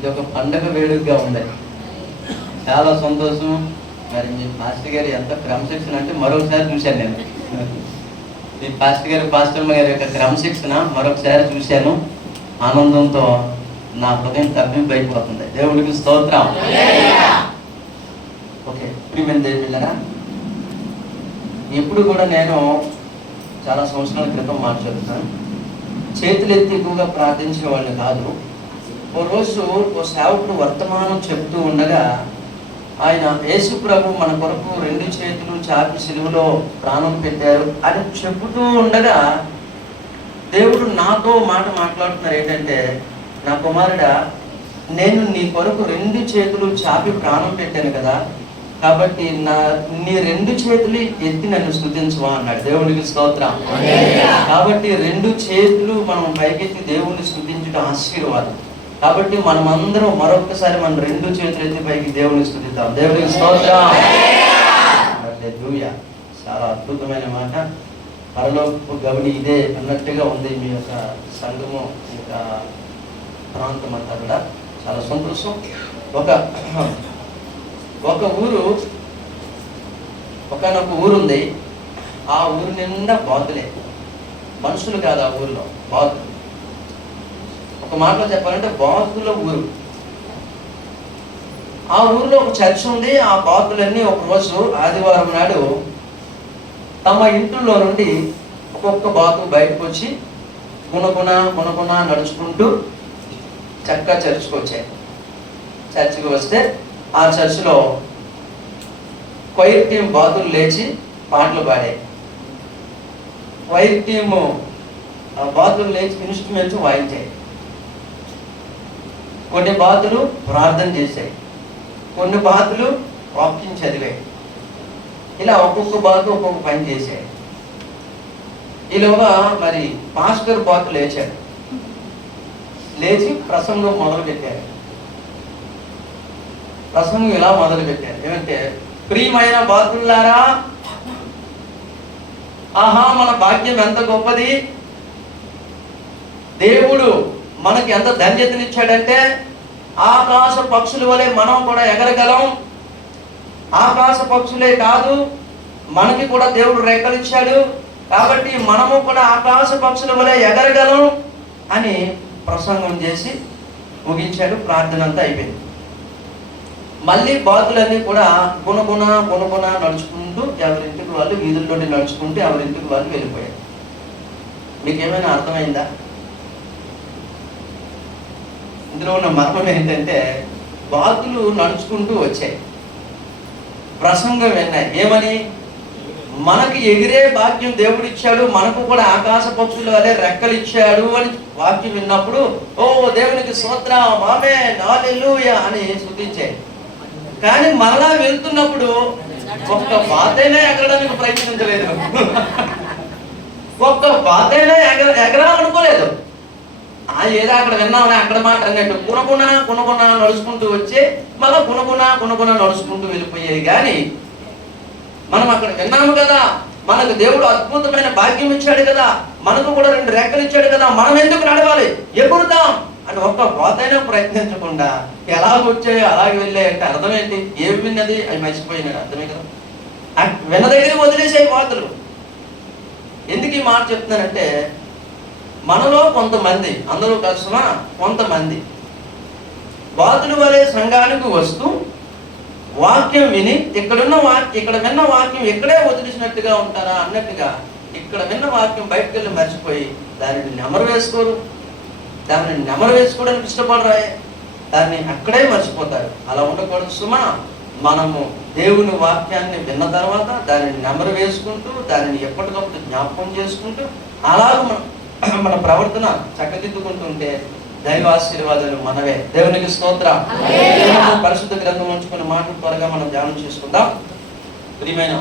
ఇది ఒక పండగ వేడుకగా ఉంది. చాలా సంతోషం. మరి మీ పాస్టర్ గారు ఎంత క్రమశిక్షణ అంటే మరొకసారి చూశాను నేను. మీ పాస్టర్మ గారి యొక్క క్రమశిక్షణ మరొకసారి చూశాను. ఆనందంతో నా హృదయం తప్పింపైపోతుంది. దేవుడికి స్తోత్రం. ఓకే, ప్రియమైన దేవుళ్ళారా, ఎప్పుడు కూడా నేను చాలా సంవత్సరాల క్రితం మాట చెప్తాను, చేతులు ఎత్తి ఎక్కువగా ప్రార్థించే వాళ్ళు కాదు. ఓ రోజు ఓ సేవకుడు వర్తమానం చెప్తూ ఉండగా ఆయన యేసు ప్రభు మన కొరకు 2 చేతులు చాపి సిలువలో ప్రాణం పెట్టారు అని చెబుతూ ఉండగా దేవుడు నాతో మాట మాట్లాడుతున్నారు. ఏంటంటే, నా కుమారుడా, నేను నీ కొరకు 2 చేతులు చాపి ప్రాణం పెట్టాను కదా, కాబట్టి నీ 2 చేతులు ఎత్తి నన్ను స్తుతించవా అన్నాడు. దేవునికి స్తోత్రం. కాబట్టి 2 చేతులు మనం పైకెత్తి దేవుని స్తుతించడం ఆశీర్వాదం. కాబట్టి మనమందరం మరొకసారి మన 2 చేతులు ఎత్తి పైకి దేవుని స్తుతిద్దాం. దేవునికి స్తోత్రం. హల్లెలూయా. చాలా అద్భుతమైన మాట. పరలోకపు గవిని ఇదే అన్నట్టుగా ఉంది మీ యొక్క సంఘము, మీ యొక్క ప్రాంతం అంతా కూడా. చాలా సంతోషం. ఒక ఊరు, ఒకనొక ఊరుంది. ఆ ఊరు నిండా బాతులే, మనుషులు కాదు ఆ ఊరిలో, బాతులు. ఒక మాటలో చెప్పాలంటే బాతుల ఊరు. ఆ ఊరిలో ఒక చర్చ్ ఉంది. ఆ బాతులన్నీ ఒక రోజు ఆదివారం నాడు తమ ఇంట్లో నుండి ఒక్కొక్క బాతు బయటకు వచ్చి గుణగుణ నడుచుకుంటూ చక్కగా చర్చ్కి వచ్చాయి. చర్చ్కి వస్తే ఆ చర్చ్లో క్వైర్ టీం బాతులు లేచి పాటలు పాడాయి. క్వైర్ టీము బాతులు లేచి ఇన్స్ట్రుమెంట్స్ వాయించాయి. కొన్ని బాతులు ప్రార్థన చేశాయి, కొన్ని బాతులు వాక్యం చదివాయి. ఇలా ఒక్కొక్క బాతు ఒక్కొక్క పని చేశాయి. ఈలోగా మరి పాస్టర్ బాతు లేచాడు. లేచి ప్రసంగం మొదలుపెట్టారు. ప్రసంగం ఇలా మొదలుపెట్టారు. ఏమంటే, ప్రియమైన బాతులారా, ఆహా మన భాగ్యం ఎంత గొప్పది. దేవుడు మనకి ఎంత ధన్యతనిచ్చాడంటే, ఆకాశ పక్షుల వలె మనం కూడా ఎగరగలం. ఆకాశ పక్షులే కాదు, మనకి కూడా దేవుడు రెక్కలు ఇచ్చాడు. కాబట్టి మనము కూడా ఆకాశ పక్షుల వలె ఎగరగలం అని ప్రసంగం చేసి ముగించాడు. ప్రార్థన అంతా అయిపోయింది. మళ్ళీ బాతులన్నీ కూడా గుణగుణ నడుచుకుంటూ ఎవరింటికి వాళ్ళు, వీధుల్లోనే నడుచుకుంటూ ఎవరింటికి వాళ్ళు వెళ్ళిపోయారు. మీకేమైనా అర్థమైందా? ఇందులో ఉన్న మర్మం ఏంటంటే, బాతులు నడుచుకుంటూ వచ్చాయి, ప్రసంగం విన్నాయి. ఏమని? మనకి ఎగిరే భాగ్యం దేవుడు ఇచ్చాడు, మనకు కూడా ఆకాశ పక్షులు అదే రెక్కలు ఇచ్చాడు అని వాక్యం విన్నప్పుడు, ఓ దేవునికి స్తోత్రం, ఆమేన్, హల్లెలూయా అని స్తుతించాయి. కానీ మరలా వెళ్తున్నప్పుడు ఒక్క బాతైనా ఎగరడానికి ప్రయత్నించలేదు. ఒక్క బాతైనా ఎగరాలనుకోలేదు. ఏదో అక్కడ విన్నామని అక్కడ మాట అన్నట్టు గుణగుణ నడుచుకుంటూ వచ్చి మళ్ళా గుణగుణ నడుచుకుంటూ వెళ్ళిపోయాయి. కానీ మనం అక్కడ విన్నాము కదా, మనకు దేవుడు అద్భుతమైన భాగ్యం ఇచ్చాడు కదా, మనకు కూడా 2 రెక్కలు ఇచ్చాడు కదా, మనం ఎందుకు నడవాలి, ఎగురుతాం అని ఒక్క బాతైనా ప్రయత్నించకుండా ఎలాగ వచ్చాయో అలాగే వెళ్ళాయంటే అర్థం ఏంటి? ఏమి విన్నది అవి మర్చిపోయినాడు. అర్థమే కదా. విన్న దగ్గర వదిలేసే బాతులు. ఎందుకు ఈ మాట చెప్తున్నానంటే, మనలో కొంతమంది, అందరూ కలుసుమా, కొంతమంది బాతుల వలె సంఘానికి వస్తూ వాక్యం విని ఇక్కడ విన్న వాక్యం ఇక్కడే వదిలేసినట్టుగా ఉంటారా అన్నట్టుగా ఇక్కడ విన్న వాక్యం బయటకు వెళ్ళి మర్చిపోయి దానిని నెమరు వేసుకోవడానికి ఇష్టపడరాయే, దాన్ని అక్కడే మర్చిపోతారు. అలా ఉండకూడదు సుమా. మనము దేవుని వాక్యాన్ని విన్న తర్వాత దానిని నెమరు వేసుకుంటూ దానిని ఎప్పటికప్పుడు జ్ఞాపకం చేసుకుంటూ అలాగ మన ప్రవర్తన చక్కదిద్దుకుంటుంటే దైవాశీర్వాదాలు మనవే. దేవునికి స్తోత్రం. పరిశుద్ధ గ్రంథం ఉంచుకున్న మాటలు త్వరగా మనం ధ్యానం చేసుకుందాం. ప్రియమైన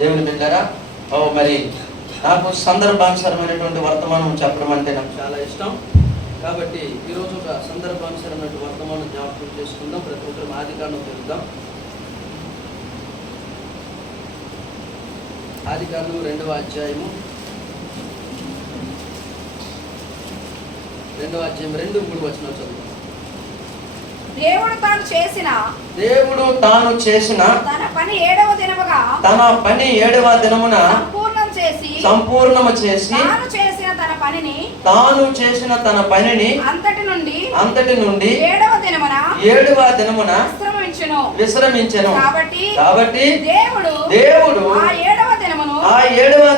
దేవుని బిడ్డలారా, మరి నాకు సందర్భానుసారమైనటువంటి వర్తమానం చెప్పడం అంటే నాకు చాలా ఇష్టం. కాబట్టి ఈరోజు ఒక సందర్భానుసారమైన వర్తమానం జ్ఞాపకం చేసుకుందాం. ప్రతి ఒక్కరు ఆదికాండం తెలుద్దాం. ఆదికాండం 2వ అధ్యాయము 2వ అధ్యాయం 2-3 వచనాలు చదువుతాం. దేవుడు తాను చేసిన తన పని ఏడవ దినమున సంపూర్ణము చేసి తాను చేసిన తన పనిని అంతటి నుండి ఏడవ దినమున విశ్రమించెను. కాబట్టి దేవుడు ఆ ఏడవ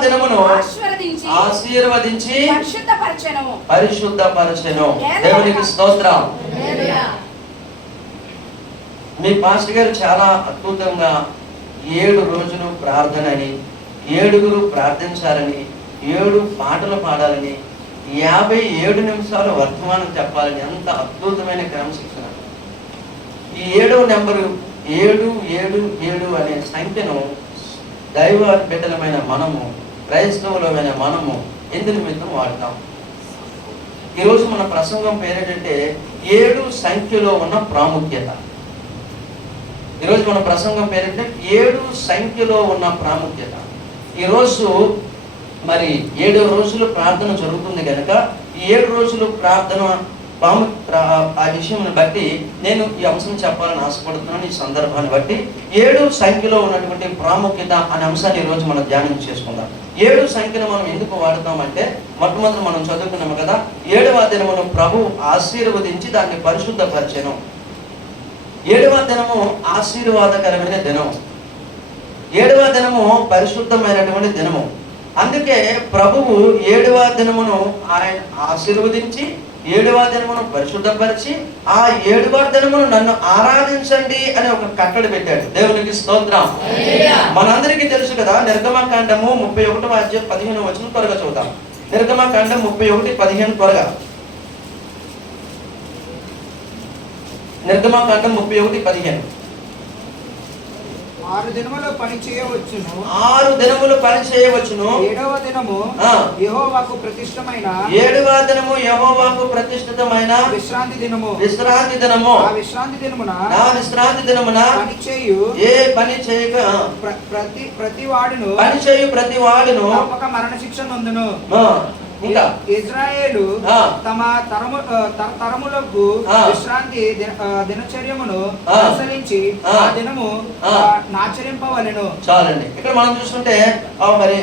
దినమును ఆశీర్వదించి పరిశుద్ధపరచెను. దేవునికి స్తోత్రం. మీ పాస్టర్ గారు చాలా అద్భుతంగా 7 రోజులు ప్రార్థనని, 7గురు ప్రార్థించాలని, 7 పాటలు పాడాలని, 57 నిమిషాలు వర్తమానం చెప్పాలని, ఎంత అద్భుతమైన క్రమశిక్షణ. ఈ 7వ నెంబరు 777 అనే సంఖ్యను దైవ బిడ్డలమైన మనము, క్రైస్తవులమైన మనము ఎందు నిమిత్తం వాడతాం. ఈరోజు మన ప్రసంగం పేరేంటంటే 7 సంఖ్యలో ఉన్న ప్రాముఖ్యత. ఈరోజు మన ప్రసంగం పేరేంటే 7 సంఖ్యలో ఉన్న ప్రాముఖ్యత. ఈరోజు మరి 7 రోజులు ప్రార్థన జరుగుతుంది కనుక ఈ 7 రోజులు ప్రార్థన ఆ విషయం బట్టి నేను ఈ అంశం చెప్పాలని ఆశపడుతున్నాను. ఈ సందర్భాన్ని బట్టి 7 సంఖ్యలో ఉన్నటువంటి ప్రాముఖ్యత అనే అంశాన్ని ఈరోజు మనం ధ్యానం చేసుకుందాం. 7 సంఖ్యను మనం ఎందుకు వాడతామంటే, మొట్టమొదటి మనం చదువుకున్నాము కదా, 7వ దినమును ప్రభు ఆశీర్వదించి దాన్ని పరిశుద్ధపరిచెను. 7వ దినము ఆశీర్వాదకరమైన దినము, 7వ దినము పరిశుద్ధమైనటువంటి దినము. అందుకే ప్రభువు 7వ దినమును ఆయన ఆశీర్వదించి 7వ దినమును పరిశుద్ధపరిచి ఆ 7వ దినమును నన్ను ఆరాధించండి అని ఒక కట్టడి పెట్టాడు. దేవునికి స్తోత్రం. మనందరికీ తెలుసు కదా, నిర్గమకాండము 31వ అధ్యాయం 15వ వచనం త్వరగా చూద్దాం. నిర్గమకాండం 31:15 త్వరగా. నిర్గమకాండం 31:15. 6 దినములు పని చేయవచ్చును. 6 దినములు పని చేయవచ్చును. 7వ దినము యెహోవాకు ప్రతిష్ఠితమైన 7వ దినము యెహోవాకు ప్రతిష్ఠితమైన విశ్రాంతి దినము. ఆ విశ్రాంతి దినమున పని చేయు ఏ పని చేయక ప్రతి వాడును పని చేయు ప్రతి వాడును తప్పక మరణ శిక్ష నొందును. ఇంకా ఇజ్రాయేలు తమ తరములకు విశ్రాంతి దినచర్యమును అనుసరించి ఆ దినము ఆచరింపవలెను. చాలండి. ఇక్కడ మనం చూస్తుంటే మరి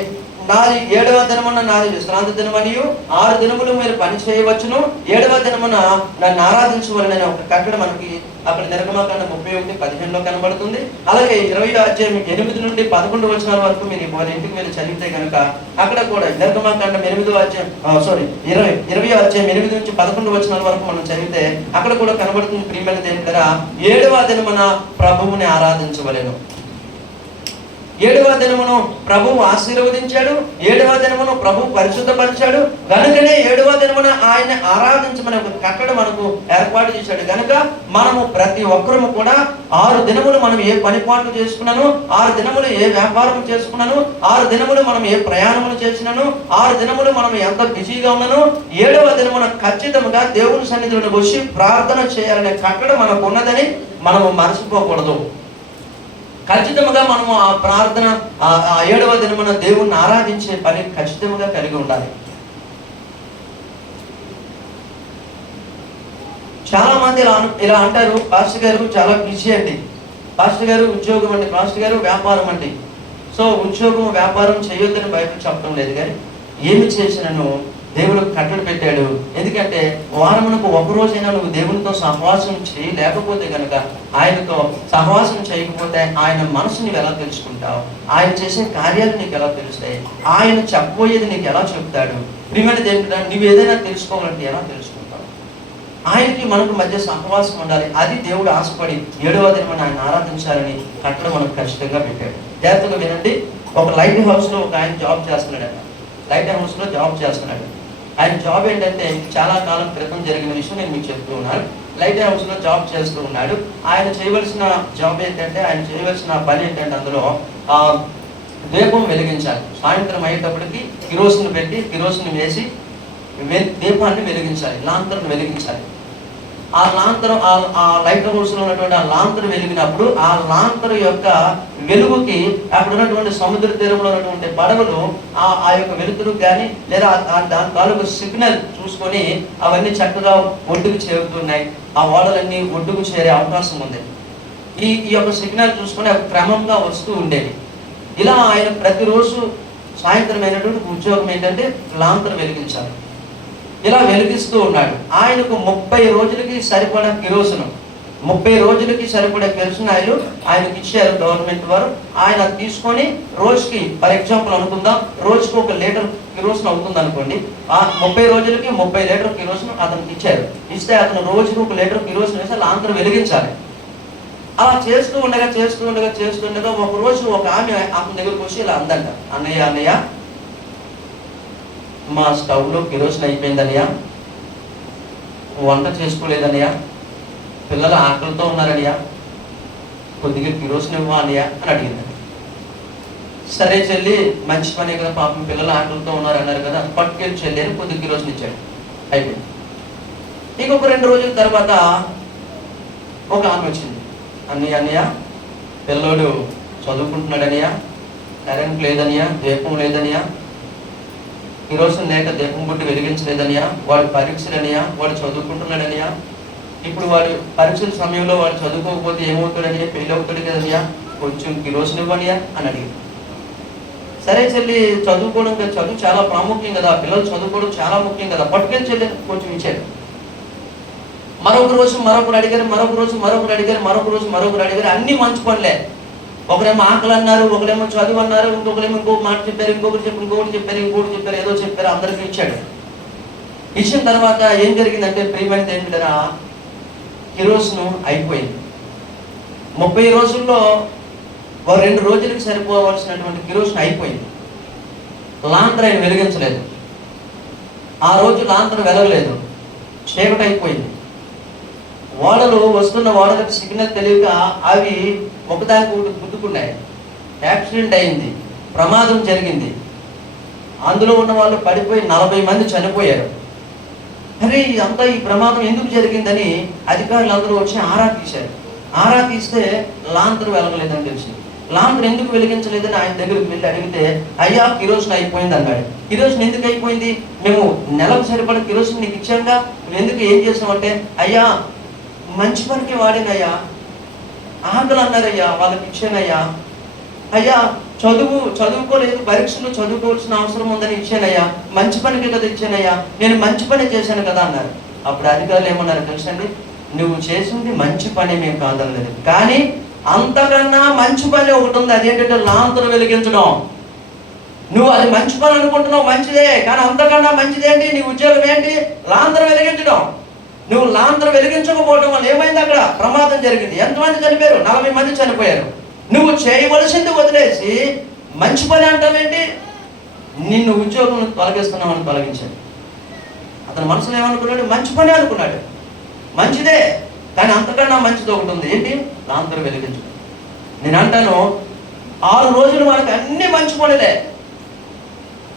నాది 7వ దినమున నాది విశ్రాంతి దినమనియు 6 దినములు మీరు పని చేయవచ్చును, 7వ దినమున నన్ను ఆరాధించవలనని ఒక కట్టడ మనకి అక్కడ నిర్గమకాండం 31:15 కనబడుతుంది. అలాగే 20వ అధ్యాయం 8 నుండి 11 వచనాల వరకు మీరు వారి ఇంటికి మీరు చదివితే కనుక అక్కడ కూడా నిర్గమకాండం 20వ అధ్యాయం 20వ అధ్యాయం 8 నుంచి 11 వచనాల వరకు మనం చదివితే అక్కడ కూడా కనబడుతుంది. ప్రియమైన దేవుని ద్వారా 7వ దినమున ప్రభువుని ఆరాధించవలెను. 7వ దినమును ప్రభువు ఆశీర్వదించాడు, 7వ దినమును ప్రభు పరిశుద్ధపరిచాడు. కనుకనే 7వ దినమున ఆయన ఆరాధించమని ఒక కట్టడ మనకు ఏర్పాటు చేశాడు. కనుక మనము ప్రతి ఒక్కరము కూడా 6 దినములు మనం ఏ పని పాటలు చేసుకున్నాను, 6 దినములు ఏ వ్యాపారం చేసుకున్నాను, 6 దినములు మనం ఏ ప్రయాణములు చేసినాను, 6 దినములు మనం ఎంత బిజీగా ఉన్నాను, 7వ దినమున ఖచ్చితంగా దేవుని సన్నిధిలో వచ్చి ప్రార్థన చేయాలనే కట్టడ మనకు ఉన్నదని మనము మర్చిపోకూడదు. ఖచ్చితంగా మనము ఆ ప్రార్థన ఆ 7వ దినమున దేవుణ్ణి ఆరాధించే పని ఖచ్చితంగా కలిగి ఉండాలి. చాలా మంది ఇలా అంటారు, పాస్టర్ గారు చాలా బిజీ అండి, పాస్టర్ గారు ఉద్యోగం అండి, పాస్టర్ గారు వ్యాపారం అండి. సో ఉద్యోగం వ్యాపారం చేయొద్దని బయటకు చెప్పడం లేదు, కానీ ఏమి చేసినను దేవుడు కట్టడి పెట్టాడు. ఎందుకంటే వారమునకు ఒక రోజైనా నువ్వు దేవునితో సహవాసం చేయలేకపోతే కనుక, ఆయనతో సహవాసం చేయకపోతే ఆయన మనసు నీకు ఎలా తెలుసుకుంటావు, ఆయన చేసే కార్యాలు నీకు ఎలా తెలుస్తాయి, ఆయన చెప్పబోయేది నీకు ఎలా చెప్తాడు. ప్రియమైన దేవుడు, నువ్వు ఏదైనా తెలుసుకోవాలంటే ఎలా తెలుసుకుంటావు? ఆయనకి మనకు మధ్య సహవాసం ఉండాలి. అది దేవుడు ఆశపడి 7వ దినమున ఆయన ఆరాధించాలని కట్టడం మనకు ఖచ్చితంగా పెట్టాడు. జాగ్రత్తగా వినండి. ఒక లైట్ హౌస్లో ఒక ఆయన జాబ్ చేస్తున్నాడు. లైట్ హౌస్లో జాబ్ చేస్తున్నాడు. ఆయన జాబ్ ఏంటంటే చాలా కాలం క్రితం జరిగిన విషయం నేను మీకు చెప్తూ ఉన్నాను. లైట్ హౌస్లో జాబ్ చేస్తూ ఉన్నాడు. ఆయన చేయవలసిన జాబ్ ఏంటంటే, ఆయన చేయవలసిన పని ఏంటంటే అందులో దీపం వెలిగించాలి. సాయంత్రం అయ్యేటప్పటికి కిరోసిన్ పెట్టి కిరోసిన్ వేసి దీపాన్ని వెలిగించాలి, లాంతర్ను వెలిగించాలి. ఆ లాంతరు ఆ లైట్ హౌస్ లో ఉన్నటువంటి ఆ లాంతరు వెలిగినప్పుడు ఆ లాంతరు యొక్క వెలుగుకి అక్కడ ఉన్నటువంటి సముద్ర తీరంలో ఉన్నటువంటి పడవలు ఆ యొక్క వెలుతురు కానీ లేదా దాని తాలూకు సిగ్నల్ చూసుకొని అవన్నీ చక్కగా ఒడ్డుకు చేరుతున్నాయి. ఆ ఓడలన్నీ ఒడ్డుకు చేరే అవకాశం ఉంది. ఈ యొక్క సిగ్నల్ చూసుకొని అవి క్రమంగా వస్తూ ఉండేవి. ఇలా ఆయన ప్రతిరోజు సాయంత్రం అయినటువంటి ఉద్యోగం ఏంటంటే లాంతరు వెలిగించాలి. ఇలా వెలిగిస్తూ ఉన్నాడు. ఆయనకు 30 రోజులకి సరిపడా కిరోసిన్, 30 రోజులకి సరిపడే కిరోసిన్ ఆయనకి ఇచ్చారు గవర్నమెంట్ వారు. ఆయన తీసుకొని రోజుకి, ఫర్ ఎగ్జాంపుల్ అనుకుందాం, రోజుకి 1 లీటర్ కిరోసిన్ అవుతుంది అనుకోండి. ఆ 30 రోజులకి 30 లీటర్ కిరోసిన్ అతనికి ఇచ్చారు. ఇస్తే అతను రోజుకి 1 లీటర్ కిరోసిన్ వేసి లాంతరు వెలిగించాలి. అలా చేస్తూ ఉండగా ఒక రోజు ఒక ఆమె అతని దగ్గరకు వచ్చి ఇలా అందంట, అన్నయ్య మా స్టవ్లో కిరోసిన్ అయిపోయిందనయ్య, వంట చేసుకోలేదనయ్య, పిల్లలు ఆకలితో ఉన్నారనయ్య, కొద్దిగా కిరోసిన్ ఇవ్వా అన్నయ్య అని అడిగింది. సరే చెల్లి, మంచి పనే కదా, పాపం పిల్లలు ఆకలితో ఉన్నారు అన్నారు కదా, పట్టుకెళ్ళి చెల్లి అని కొద్దిగా కిరోసిన్ ఇచ్చాడు. అయిపోయింది. ఇంకొక 2 రోజుల తర్వాత ఒక ఆమె వచ్చింది. అన్నయ్య పిల్లోడు చదువుకుంటున్నాడనయ్య, కరెంట్ లేదనయ్య, దీపం లేదనయ్య, కిరోసిన్ లేక దీపం బుట్టి వెలిగించలేదనయ్య, వాడు పరీక్షలనయ్య, వాడు చదువుకుంటున్నాడనయ్య, ఇప్పుడు వాడు పరీక్షల సమయంలో వాడు చదువుకోకపోతే ఏమవుతాడని, ఫెయిల్ అవుతాడు కదనయ్య, కొంచెం కిరోసిన్ ఇవ్వనయ్య అని అడిగింది. సరే చెల్లి, చదువు చాలా ప్రాముఖ్యం కదా, పిల్లలు చదువుకోవడం చాలా ముఖ్యం కదా, పట్టుకెళ్ళి చెల్లి కొంచెం ఇచ్చాడు. మరొక రోజు మరొకరు అడిగారు. అన్ని మంచి పనులే. ఒకరేమో ఆకలి అన్నారు, ఒకరేమో చదువు అన్నారు, ఇంకొకరేమో ఇంకొక మాట చెప్పారు, ఇంకొకటి చెప్పారు, ఏదో చెప్పారు, అందరికీ ఇచ్చాడు. ఇచ్చిన తర్వాత ఏం జరిగిందంటే, ప్రియమైనది ఏంటంటారా, కిరోసిన్ అయిపోయింది. 30 రోజుల్లో 2 రోజులకి సరిపోవలసినటువంటి కిరోసిన్ అయిపోయింది. లాంతర్ ఆయన వెలిగించలేదు. ఆ రోజు లాంతర్ వెలగలేదు, చీకటి అయిపోయింది. వస్తున్న ఓడలకు సిగ్నల్ తెలియక అవి ఒకదానికి ఒకటి గుద్దుకున్నాయి. యాక్సిడెంట్ అయింది, ప్రమాదం జరిగింది. అందులో ఉన్న వాళ్ళు పడిపోయి 40 మంది చనిపోయారు. అరే అంతా ఈ ప్రమాదం ఎందుకు జరిగిందని అధికారులు అందరూ వచ్చి ఆరా తీశారు. ఆరా తీస్తే లాంతరు వెలగలేదని తెలిసింది. లాంతరు ఎందుకు వెలిగించలేదని ఆయన దగ్గరికి వెళ్ళి అడిగితే, అయ్యా కిరోసిన్ అయిపోయింది అన్నాడు. కిరోసిన్ ఎందుకు అయిపోయింది? మేము నెలకు సరిపడ కిరోసిన్ నీకు ఇచ్చాంగా, నువ్వు ఎందుకు ఏం చేసావంటే, అయ్యా మంచి పనికి వాడినయ్యా, ఆకలి అన్నారయ్యా, వాళ్ళకి ఇచ్చానయ్యా, అయ్యా చదువుకోలేదు, పరీక్షలు చదువుకోవాల్సిన అవసరం ఉందని ఇచ్చానయ్యా, మంచి పనికి కదా ఇచ్చానయ్యా, నేను మంచి పని చేశాను కదా అన్నారు. అప్పుడు అధికారులు ఏమన్నారు తెలుసండి, నువ్వు చేసింది మంచి పని మేము కాదనలేదు, కానీ అంతకన్నా మంచి పని ఒకటి ఉంది, అదేంటంటే లాంతరు వెలిగించడం. నువ్వు అది మంచి పని అనుకుంటున్నావు, మంచిదే, కానీ అంతకన్నా మంచిదేంటి, నీ ఉద్యోగం ఏంటి? లాంతరు వెలిగించడం. నువ్వు లాంతరు వెలిగించకపోవడం వల్ల ఏమైంది? అక్కడ ప్రమాదం జరిగింది. ఎంతమంది చనిపోయారు? 40 మంది చనిపోయారు. నువ్వు చేయవలసింది వదిలేసి మంచి పని అంటావేంటి? నిన్ను ఉద్యోగం తొలగిస్తున్నామని తొలగించాడు. అతని మనసులో ఏమనుకున్నాడు? మంచి పని అనుకున్నాడు. మంచిదే, కానీ అంతకన్నా మంచిది ఒకటి ఉంది. ఏంటి? లాంతరు వెలిగించడం. నేను అంటాను, 6 రోజులు మనకు అన్ని మంచి పనులే,